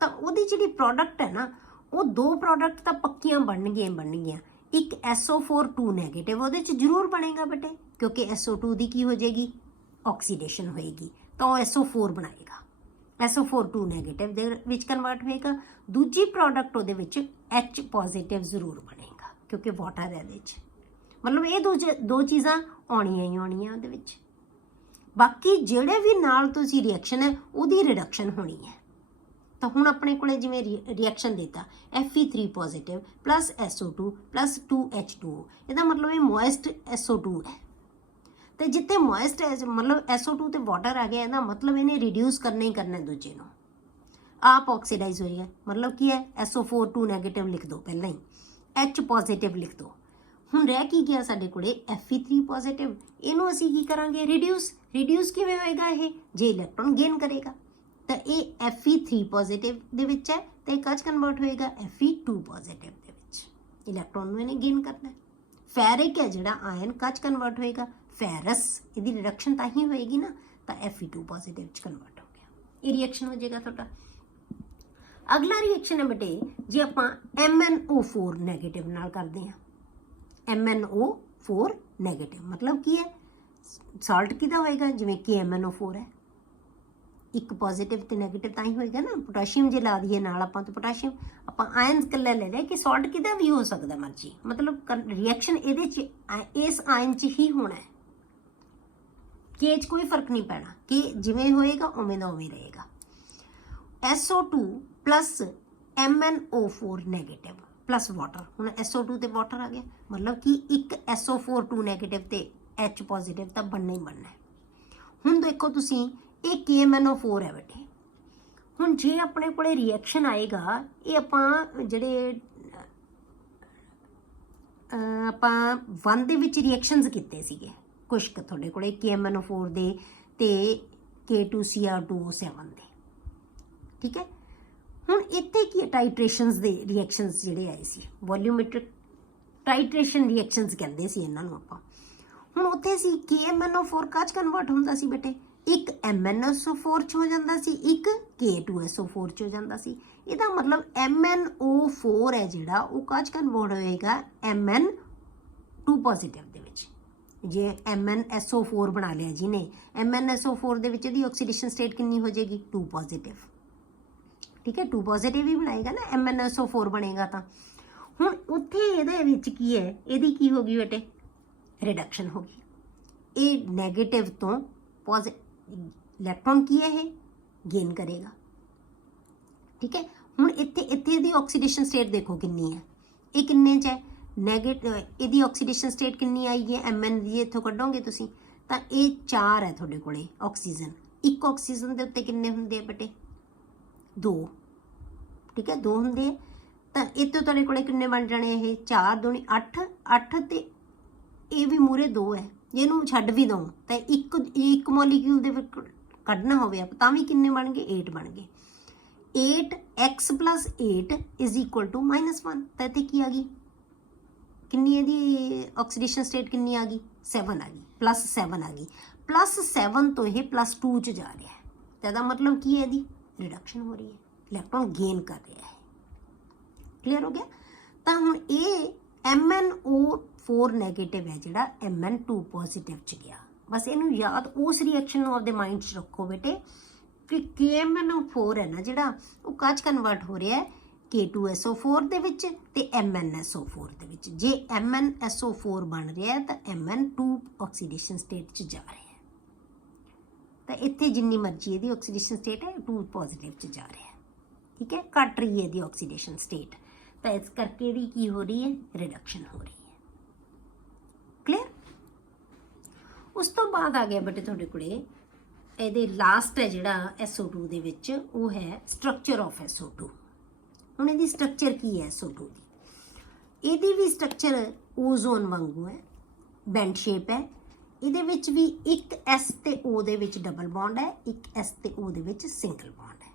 ਤਾਂ ਉਹਦੀ ਜਿਹੜੀ ਪ੍ਰੋਡਕਟ ਹੈ ਨਾ, ਉਹ ਦੋ ਪ੍ਰੋਡਕਟ ਤਾਂ ਪੱਕੀਆਂ ਬਣਨਗੀਆਂ। ਇੱਕ SO4 ਨੈਗੇਟਿਵ ਉਹਦੇ ਚ ਜ਼ਰੂਰ ਬਣੇਗਾ ਬੇਟੇ, ਕਿਉਂਕਿ SO2 ਦੀ ਕੀ ਹੋ ਜਾਏਗੀ, ਆਕਸੀਡੇਸ਼ਨ ਹੋਏਗੀ, ਤਾਂ ਉਹ SO4 ਬਣਾਏਗਾ। SO4 ਨੈਗੇਟਿਵ ਦੇ ਵਿੱਚ ਕਨਵਰਟ ਹੋਏਗਾ। ਦੂਜੀ ਪ੍ਰੋਡਕਟ ਉਹਦੇ ਵਿੱਚ H ਪੋਜ਼ਿਟਿਵ ਜ਼ਰੂਰ ਬਣੇਗਾ, ਕਿਉਂਕਿ ਵਾਟਰ ਹੈ ਇਹਦੇ 'ਚ। ਮਤਲਬ ਇਹ ਦੋ ਚੀਜ਼ਾਂ ਆਉਣੀਆਂ ਹੀ ਆਉਣੀਆਂ ਉਹਦੇ ਵਿੱਚ। ਬਾਕੀ ਜਿਹੜੇ ਵੀ ਨਾਲ ਤੁਸੀਂ ਰਿਐਕਸ਼ਨ ਹੈ ਉਹਦੀ ਰਿਡਕਸ਼ਨ ਹੋਣੀ ਹੈ। ਤਾਂ ਹੁਣ ਆਪਣੇ ਕੋਲੇ ਜਿਵੇਂ ਰਿਐਕਸ਼ਨ ਦਿੱਤਾ Fe3 positive plus SO2 plus 2H2O, ਇਹਦਾ ਮਤਲਬ ਇਹ ਮੋਇਸਟ SO2 ਹੈ। ਤੇ ਜਿੱਥੇ ਮੋਇਸਟ ਮਤਲਬ SO2 ਤੇ ਵਾਟਰ ਆ ਗਿਆ, ਇਹਦਾ ਮਤਲਬ ਇਹਨੇ ਰਿਡਿਊਸ ਕਰਨਾ ਹੀ ਕਰਨਾ ਦੂਜੇ ਨੂੰ, ਆਪ ਆਕਸੀਡਾਈਜ਼ ਹੋਈ ਹੈ। ਮਤਲਬ ਕੀ ਹੈ, SO4 ਨੈਗੇਟਿਵ ਲਿਖ ਦਿਓ ਪਹਿਲਾਂ ਹੀ, H ਪੋਜ਼ਿਟਿਵ ਲਿਖ ਦਿਓ। ਹੁਣ ਰਹਿ ਕੀ ਗਿਆ ਸਾਡੇ ਕੋਲੇ Fe3 ਪੋਜ਼ਿਟਿਵ, ਇਹਨੂੰ ਅਸੀਂ ਕੀ ਕਰਾਂਗੇ, ਰਿਡਿਊਸ ਕਿਵੇਂ ਹੋਏਗਾ ਇਹ, ਜੇ ਇਲੈਕਟ੍ਰੋਨ ਗੇਨ ਕਰੇਗਾ। ਤਾਂ ਇਹ Fe3 ਪੋਜ਼ਿਟਿਵ ਦੇ ਵਿੱਚ ਹੈ ਤੇ ਇਹ ਕੱਚ ਕਨਵਰਟ ਹੋਏਗਾ Fe2 ਪੋਜ਼ਿਟਿਵ ਦੇ ਵਿੱਚ, ਇਲੈਕਟ੍ਰੋਨ ਨੂੰ ਇਹਨੇ ਗੇਨ ਕਰਨਾ। ਫੈਰਿਕ ਹੈ ਜਿਹੜਾ ਆਇਨ ਕੱਚ ਕਨਵਰਟ ਹੋਏਗਾ ਫੈਰਸ, ਇਹਦੀ ਰਿਡਕਸ਼ਨ ਤਾਂ ਹੀ ਹੋਏਗੀ ਨਾ, ਤਾਂ Fe2 ਪੋਜ਼ਿਟਿਵ ਚ ਕਨਵਰਟ ਹੋ ਗਿਆ। ਇਹ ਰਿਐਕਸ਼ਨ ਹੋ ਜਾਏਗਾ ਤੁਹਾਡਾ। ਅਗਲਾ ਰਿਐਕਸ਼ਨ ਹੈ ਬੇਟੇ, ਜੇ ਆਪਾਂ MnO4 ਨੈਗੇਟਿਵ ਨਾਲ ਕਰਦੇ ਹਾਂ। MnO4 ਨੈਗੇਟਿਵ ਮਤਲਬ ਕੀ ਹੈ, ਸਾਲਟ ਕਿਹਦਾ ਹੋਏਗਾ, ਜਿਵੇਂ ਕਿ MnO4 ਹੈ, ਇੱਕ ਪੋਜ਼ਿਟਿਵ ਤੇ ਨੈਗੇਟਿਵ ਤਾਂ ਹੀ ਹੋਏਗਾ ਨਾ। ਪੋਟਾਸ਼ੀਅਮ ਜੇ ਲਾ ਦਈਏ ਨਾਲ ਆਪਾਂ, ਤਾਂ ਪੋਟਾਸ਼ੀਅਮ ਆਪਾਂ ਆਇਨਸ ਇਕੱਲਾ ਲੈ ਲਿਆ, ਕਿ ਸਾਲਟ ਕਿਹਦਾ ਵੀ ਹੋ ਸਕਦਾ ਮਰਜੀ, ਮਤਲਬ ਰਿਐਕਸ਼ਨ ਇਹਦੇ 'ਚ ਇਸ ਆਇਨ 'ਚ ਹੀ ਹੋਣਾ ਹੈ, ਕਿ 'ਚ ਕੋਈ ਫਰਕ ਨਹੀਂ ਪੈਣਾ, ਕਿ ਜਿਵੇਂ ਹੋਏਗਾ ਉਵੇਂ ਦਾ ਉਵੇਂ ਰਹੇਗਾ। SO2 plus MnO4 negative plus water, ਹੁਣ SO2 ਤੇ ਵਾਟਰ ਆ ਗਿਆ, ਮਤਲਬ ਕਿ ਇੱਕ SO4 ਨੈਗੇਟਿਵ ਤੇ H ਪੋਜ਼ਿਟਿਵ ਤਾਂ ਬਣਨਾ ਹੀ ਬਣਨਾ ਹੈ। ਹੁਣ ਦੇਖੋ ਤੁਸੀਂ, ਇਹ KMnO4 ਹੈ ਬੇਟੇ। ਹੁਣ ਜੇ ਆਪਣੇ ਕੋਲੇ ਰਿਐਕਸ਼ਨ ਆਏਗਾ, ਇਹ ਆਪਾਂ ਜਿਹੜੇ ਆਪਾਂ 1 ਦੇ ਵਿੱਚ ਰਿਐਕਸ਼ਨਸ ਕੀਤੇ ਸੀਗੇ ਕੁਛ ਕੁ ਤੁਹਾਡੇ ਕੋਲੇ, KMnO4 ਦੇ ਤੇ K2Cr2O7 ਦੇ, ਠੀਕ ਹੈ। ਹੁਣ ਇੱਥੇ ਕੀ ਟਾਈਟ੍ਰੇਸ਼ਨਸ ਦੇ ਰਿਐਕਸ਼ਨਸ ਜਿਹੜੇ ਆਏ ਸੀ, ਵੋਲਿਊਮੈਟ੍ਰਿਕ ਟਾਈਟ੍ਰੇਸ਼ਨ ਰਿਐਕਸ਼ਨਸ ਕਹਿੰਦੇ ਸੀ ਇਹਨਾਂ ਨੂੰ ਆਪਾਂ। ਹੁਣ ਉੱਥੇ ਸੀ KMnO4 ਕਾਚ ਕਨਵਰਟ ਹੁੰਦਾ ਸੀ ਬੇਟੇ, ਇੱਕ MnSO4 ਚ ਹੋ ਜਾਂਦਾ ਸੀ, ਇੱਕ K2SO4 ਚ ਹੋ ਜਾਂਦਾ ਸੀ। ਇਹਦਾ ਮਤਲਬ MnO4 ਹੈ ਜਿਹੜਾ ਉਹ ਕਾਚ ਕਨਵਰਟ ਹੋਏਗਾ Mn2 ਪੋਜ਼ਿਟਿਵ ਦੇ ਵਿੱਚ। ਜੇ MnSO4 ਬਣਾ ਲਿਆ ਜਿਹਨੇ, MnSO4 ਦੇ ਵਿੱਚ ਇਹਦੀ ਆਕਸੀਡੇਸ਼ਨ ਸਟੇਟ ਕਿੰਨੀ ਹੋ ਜਾਏਗੀ, 2 ਪੋਜ਼ਿਟਿਵ, ਠੀਕ ਹੈ। 2 ਪੋਜ਼ਿਟਿਵ ਹੀ ਬਣਾਏਗਾ ਨਾ, MnSO4 ਬਣੇਗਾ ਤਾਂ। ਹੁਣ ਉੱਥੇ ਇਹਦੇ ਵਿੱਚ ਕੀ ਹੈ, ਇਹਦੀ ਕੀ ਹੋ ਗਈ ਬੇਟੇ, ਰਿਡਕਸ਼ਨ ਹੋ ਗਈ। ਇਹ ਨੈਗੇਟਿਵ ਤੋਂ ਪੋਜ਼ਿਟਿਵ, ਇਲੈਕਟ੍ਰੋਨ ਕੀ ਹੈ ਇਹ ਗੇਨ ਕਰੇਗਾ, ਠੀਕ ਹੈ। ਹੁਣ ਇੱਥੇ ਇਹਦੀ ਆਕਸੀਡੇਸ਼ਨ ਸਟੇਟ ਦੇਖੋ ਕਿੰਨੀ ਹੈ, ਇਹ ਕਿੰਨੇ 'ਚ ਹੈ, ਨੈਗੇਟਿਵ। ਇਹਦੀ ਆਕਸੀਡੇਸ਼ਨ ਸਟੇਟ ਕਿੰਨੀ ਆਈ ਹੈ, Mn ਦੀ ਇੱਥੋਂ ਕੱਢੋਗੇ ਤੁਸੀਂ ਤਾਂ ਇਹ 4 ਹੈ ਤੁਹਾਡੇ ਕੋਲੇ ਆਕਸੀਜਨ। ਇੱਕ ਆਕਸੀਜਨ ਦੇ ਉੱਤੇ ਕਿੰਨੇ ਹੁੰਦੇ ਆ ਬੇਟੇ, 2, ਠੀਕ ਹੈ, 2 ਹੁੰਦੇ ਆ। ਤਾਂ ਇੱਥੋਂ ਤੁਹਾਡੇ ਕੋਲੇ ਕਿੰਨੇ ਬਣ ਜਾਣੇ, ਇਹ 4 दूनी 8 ਤੇ ਇਹ ਵੀ ਮੂਰੇ 2 ਹੈ, ਇਹਨੂੰ ਛੱਡ ਵੀ ਦਊਂ ਤਾਂ ਇੱਕ ਮੋਲੀਕਿਊਲ ਦੇ ਵਿੱਚ ਕੱਢਣਾ ਹੋਵੇ ਤਾਂ ਵੀ ਕਿੰਨੇ ਬਣ ਗਏ, 8 ਬਣ ਗਏ। 8x + 8 = -1। ਤਾਂ ਇੱਥੇ ਕੀ ਆ ਗਈ, ਕਿੰਨੀ ਇਹਦੀ ਆਕਸੀਡੇਸ਼ਨ ਸਟੇਟ ਕਿੰਨੀ ਆ ਗਈ, 7 ਆ ਗਈ, +7 ਆ ਗਈ। +7 ਤੋਂ ਇਹ +2 ਚ ਜਾ ਰਿਹਾ ਹੈ, ਤਾਂ ਇਹਦਾ ਮਤਲਬ ਕੀ ਹੈ, ਇਹਦੀ ਰਿਡਕਸ਼ਨ ਹੋ ਰਹੀ ਹੈ, ਇਲੈਕਟ੍ਰੋਨ ਗੇਨ ਕਰ ਰਿਹਾ ਹੈ। ਕਲੀਅਰ ਹੋ ਗਿਆ। ਤਾਂ ਹੁਣ ਇਹ MnO4 ਨੈਗੇਟਿਵ ਹੈ ਜਿਹੜਾ Mn2 ਪੋਜ਼ਿਟਿਵ ਚ ਗਿਆ। ਬਸ ਇਹਨੂੰ ਯਾਦ, ਉਸ ਰਿਐਕਸ਼ਨ ਨੂੰ ਆਪਦੇ ਮਾਈਂਡ 'ਚ ਰੱਖੋ ਬੇਟੇ, ਕਿ KMnO4 ਹੈ ਨਾ ਜਿਹੜਾ ਉਹ ਕਾਹ 'ਚ ਕਨਵਰਟ ਹੋ ਰਿਹਾ ਹੈ K2SO4 ਦੇ ਵਿੱਚ ਤੇ MnSO4 ਦੇ ਵਿੱਚ। ਜੇ MnSO4 ਬਣ ਰਿਹਾ ਹੈ ਤਾਂ Mn2 ਆਕਸੀਡੇਸ਼ਨ ਸਟੇਟ 'ਚ ਜਾ ਰਿਹਾ ਹੈ, ਤਾਂ ਇੱਥੇ ਜਿੰਨੀ ਮਰਜ਼ੀ ਇਹਦੀ ਆਕਸੀਡੇਸ਼ਨ ਸਟੇਟ ਹੈ 2 ਪੋਜ਼ਿਟਿਵ 'ਚ ਜਾ ਰਿਹਾ ਹੈ, ਠੀਕ ਹੈ, ਘਟ ਰਹੀ ਹੈ ਇਹਦੀ ਆਕਸੀਡੇਸ਼ਨ ਸਟੇਟ, ਤਾਂ ਇਸ ਕਰਕੇ ਇਹਦੀ ਕੀ ਹੋ ਰਹੀ ਹੈ, ਰਿਡਕਸ਼ਨ ਹੋ ਰਹੀ ਹੈ। ਕਲੀਅਰ। ਉਸ ਤੋਂ ਬਾਅਦ ਆ ਗਿਆ ਬੇਟੇ ਤੁਹਾਡੇ ਕੋਲੇ ਇਹਦੇ ਲਾਸਟ ਹੈ ਜਿਹੜਾ SO2 ਦੇ ਵਿੱਚ, ਉਹ ਹੈ ਸਟਰਕਚਰ ਆਫ SO2। ਹੁਣ ਇਹਦੀ ਸਟਰਕਚਰ ਕੀ ਹੈ SO2 ਦੀ? ਇਹਦੀ ਵੀ ਸਟਰਕਚਰ ਓਜ਼ੋਨ ਵਾਂਗੂ ਹੈ, ਬੈਂਡ ਸ਼ੇਪ ਹੈ। ਇਹਦੇ ਵਿੱਚ ਵੀ ਇੱਕ S ਤੇ O ਦੇ ਵਿੱਚ ਡਬਲ ਬੌਂਡ ਹੈ, ਇੱਕ S ਤੇ O ਦੇ ਵਿੱਚ ਸਿੰਗਲ ਬੌਂਡ ਹੈ।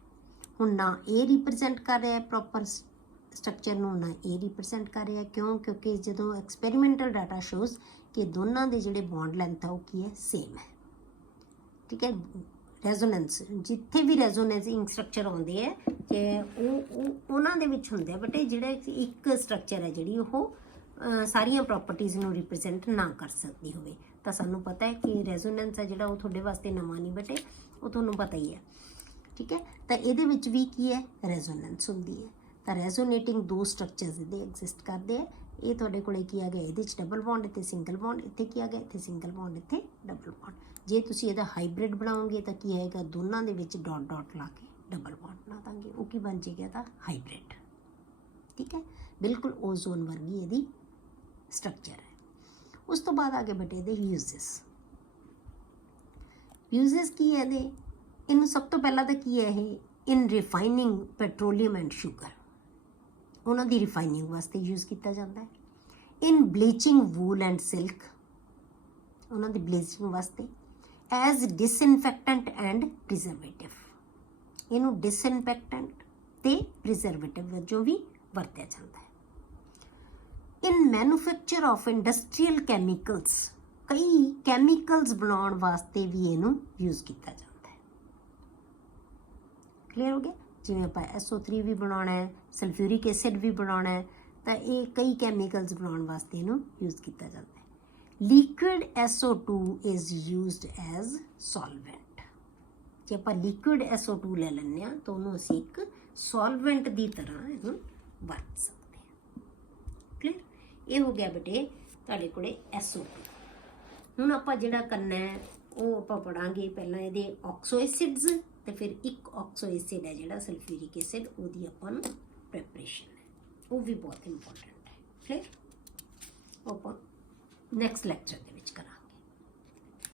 ਹੁਣ ਨਾ ਇਹ ਰਿਪਰੈਜ਼ੈਂਟ ਕਰ ਰਿਹਾ ਪ੍ਰੋਪਰ ਸਟਰਕਚਰ ਨੂੰ, ਨਾ ਇਹ ਰਿਪਰੈਜ਼ੈਂਟ ਕਰ ਰਿਹਾ। ਕਿਉਂ? ਕਿਉਂਕਿ ਜਦੋਂ ਐਕਸਪੈਰੀਮੈਂਟਲ ਡਾਟਾ ਸ਼ੋਜ਼ ਕਿ ਦੋਨਾਂ ਦੇ ਜਿਹੜੇ ਬੌਂਡ ਲੈਂਥ ਆ ਉਹ ਕੀ ਹੈ, ਸੇਮ ਹੈ, ਠੀਕ ਹੈ। ਰੈਜ਼ੋਨੈਂਸ, ਜਿੱਥੇ ਵੀ ਰੈਜ਼ੋਨੈਂਸਿੰਗ ਸਟਰਕਚਰ ਆਉਂਦੇ ਹੈ ਤੇ ਉਹਨਾਂ ਦੇ ਵਿੱਚ ਹੁੰਦੇ ਆ ਬਟ ਜਿਹੜਾ ਇੱਕ ਸਟਰਕਚਰ ਹੈ ਜਿਹੜੀ ਉਹ ਸਾਰੀਆਂ ਪ੍ਰੋਪਰਟੀਜ਼ ਨੂੰ ਰਿਪਰੈਜ਼ੈਂਟ ਨਾ ਕਰ ਸਕਦੀ ਹੋਵੇ, ਤਾਂ ਸਾਨੂੰ ਪਤਾ ਹੈ ਕਿ ਰੈਜ਼ੋਨੈਂਸ ਹੈ ਜਿਹੜਾ ਉਹ ਤੁਹਾਡੇ ਵਾਸਤੇ ਨਵਾਂ ਨਹੀਂ ਬਟੇ, ਉਹ ਤੁਹਾਨੂੰ ਪਤਾ ਹੀ ਹੈ, ਠੀਕ ਹੈ। ਤਾਂ ਇਹਦੇ ਵਿੱਚ ਵੀ ਕੀ ਹੈ, ਰੈਜ਼ੋਨੈਂਸ ਹੁੰਦੀ ਹੈ। ਤਾਂ ਰੈਜ਼ੋਨੇਟਿੰਗ ਦੋ ਸਟਰਕਚਰਸ ਇਹਦੇ ਐਗਜ਼ਿਸਟ ਕਰਦੇ ਆ। ਇਹ ਤੁਹਾਡੇ ਕੋਲੇ ਕੀ ਆ ਗਿਆ, ਇਹਦੇ 'ਚ ਡਬਲ ਬੌਂਡ, ਇੱਥੇ ਸਿੰਗਲ ਬੌਂਡ, ਇੱਥੇ ਕੀ ਆ ਗਿਆ, ਇੱਥੇ ਸਿੰਗਲ ਬੌਂਡ, ਇੱਥੇ ਡਬਲ ਬੌਂਡ। ਜੇ ਤੁਸੀਂ ਇਹਦਾ ਹਾਈਬ੍ਰਿਡ ਬਣਾਓਗੇ ਤਾਂ ਕੀ ਆਏਗਾ, ਦੋਨਾਂ ਦੇ ਵਿੱਚ ਡਾਟ ਡਾਟ ਲਾ ਕੇ ਡਬਲ ਬੌਂਡ ਬਣਾ ਦਾਂਗੇ, ਉਹ ਕੀ ਬਣ ਜਾਏਗਾ ਤਾਂ ਹਾਈਬ੍ਰਿਡ, ਠੀਕ ਹੈ। ਬਿਲਕੁਲ ਓਜ਼ੋਨ ਵਰਗੀ ਇਹਦੀ ਸਟਰਕਚਰ ਹੈ। ਉਸ ਤੋਂ ਬਾਅਦ ਆ ਗਏ ਬੇਟੇ ਇਹਦੇ ਯੂਜ਼ਸ। ਯੂਜ਼ਸ ਕੀ ਹੈ ਇਹਦੇ? ਇਹਨੂੰ ਸਭ ਤੋਂ ਪਹਿਲਾਂ ਤਾਂ ਕੀ ਹੈ, ਇਹ ਇਨ ਰਿਫਾਈਨਿੰਗ ਪੈਟਰੋਲੀਅਮ ਐਂਡ ਸ਼ੂਗਰ, ਉਹਨਾਂ ਦੀ ਰਿਫਾਈਨਿੰਗ ਵਾਸਤੇ ਯੂਜ਼ ਕੀਤਾ ਜਾਂਦਾ ਹੈ। ਇਨ ਬਲੀਚਿੰਗ ਵੂਲ ਐਂਡ ਸਿਲਕ, ਉਹਨਾਂ ਦੀ ਬਲੀਚਿੰਗ ਵਾਸਤੇ। ਐਜ਼ ਡਿਸਇਨਫੈਕਟੈਂਟ ਐਂਡ ਪ੍ਰੀਜ਼ਰਵੇਟਿਵ, ਇਹਨੂੰ ਡਿਸਇਨਫੈਕਟੈਂਟ ਤੇ ਪ੍ਰੀਜ਼ਰਵੇਟਿਵ ਵਜੋਂ ਵੀ ਵਰਤਿਆ ਜਾਂਦਾ ਹੈ। ਇਨ ਮੈਨੂਫੈਕਚਰ ਆਫ ਇੰਡਸਟਰੀਅਲ ਕੈਮੀਕਲਸ, ਕਈ ਕੈਮੀਕਲਸ ਬਣਾਉਣ ਵਾਸਤੇ ਵੀ ਇਹਨੂੰ ਯੂਜ਼ ਕੀਤਾ ਜਾਂਦਾ ਹੈ। ਕਲੀਅਰ ਹੋ ਗਿਆ? ਜਿਵੇਂ ਆਪਾਂ SO3 ਵੀ ਬਣਾਉਣਾ ਹੈ, ਸਲਫਿਊਰਿਕ ਐਸਿਡ ਵੀ ਬਣਾਉਣਾ ਹੈ, ਤਾਂ ਇਹ ਕਈ ਕੈਮੀਕਲਸ ਬਣਾਉਣ ਵਾਸਤੇ ਇਹਨੂੰ ਯੂਜ਼ ਕੀਤਾ ਜਾਂਦਾ ਹੈ। Liquid SO2 is used as solvent. ਜੇ ਆਪਾਂ ਲਿਕੁਇਡ SO2 ਲੈ ਲੈਂਦੇ ਹਾਂ ਤਾਂ ਉਹਨੂੰ ਅਸੀਂ ਇੱਕ ਸੋਲਵੈਂਟ ਦੀ ਤਰ੍ਹਾਂ ਇਹਨੂੰ ਵਰਤ ਸਕਦੇ ਹਾਂ। ਕਲੀਅਰ? ਇਹ ਹੋ ਗਿਆ ਬੇਟੇ ਤੁਹਾਡੇ ਕੋਲੇ SO2। ਹੁਣ ਆਪਾਂ ਜਿਹੜਾ ਕਰਨਾ ਹੈ ਉਹ ਆਪਾਂ ਪੜਾਂਗੇ ਪਹਿਲਾਂ ਇਹਦੇ ਆਕਸੋ ਐਸਿਡਸ, ਤੇ ਫਿਰ ਇੱਕ ਆਕਸੋ ਐਸਿਡ ਹੈ ਜਿਹੜਾ ਸਲਫਿਊਰਿਕ ਐਸਿਡ, ਉਹਦੀ ਆਪਾਂ ਨੂੰ ਪ੍ਰੈਪਰੇਸ਼ਨ ਹੈ, ਉਹ ਵੀ ਬਹੁਤ ਇੰਪੋਰਟੈਂਟ ਹੈ। ਕਲੀਅਰ? ਆਪਾਂ ਨੈਕਸਟ ਲੈਕਚਰ ਦੇ ਵਿੱਚ ਕਰਾਂਗੇ।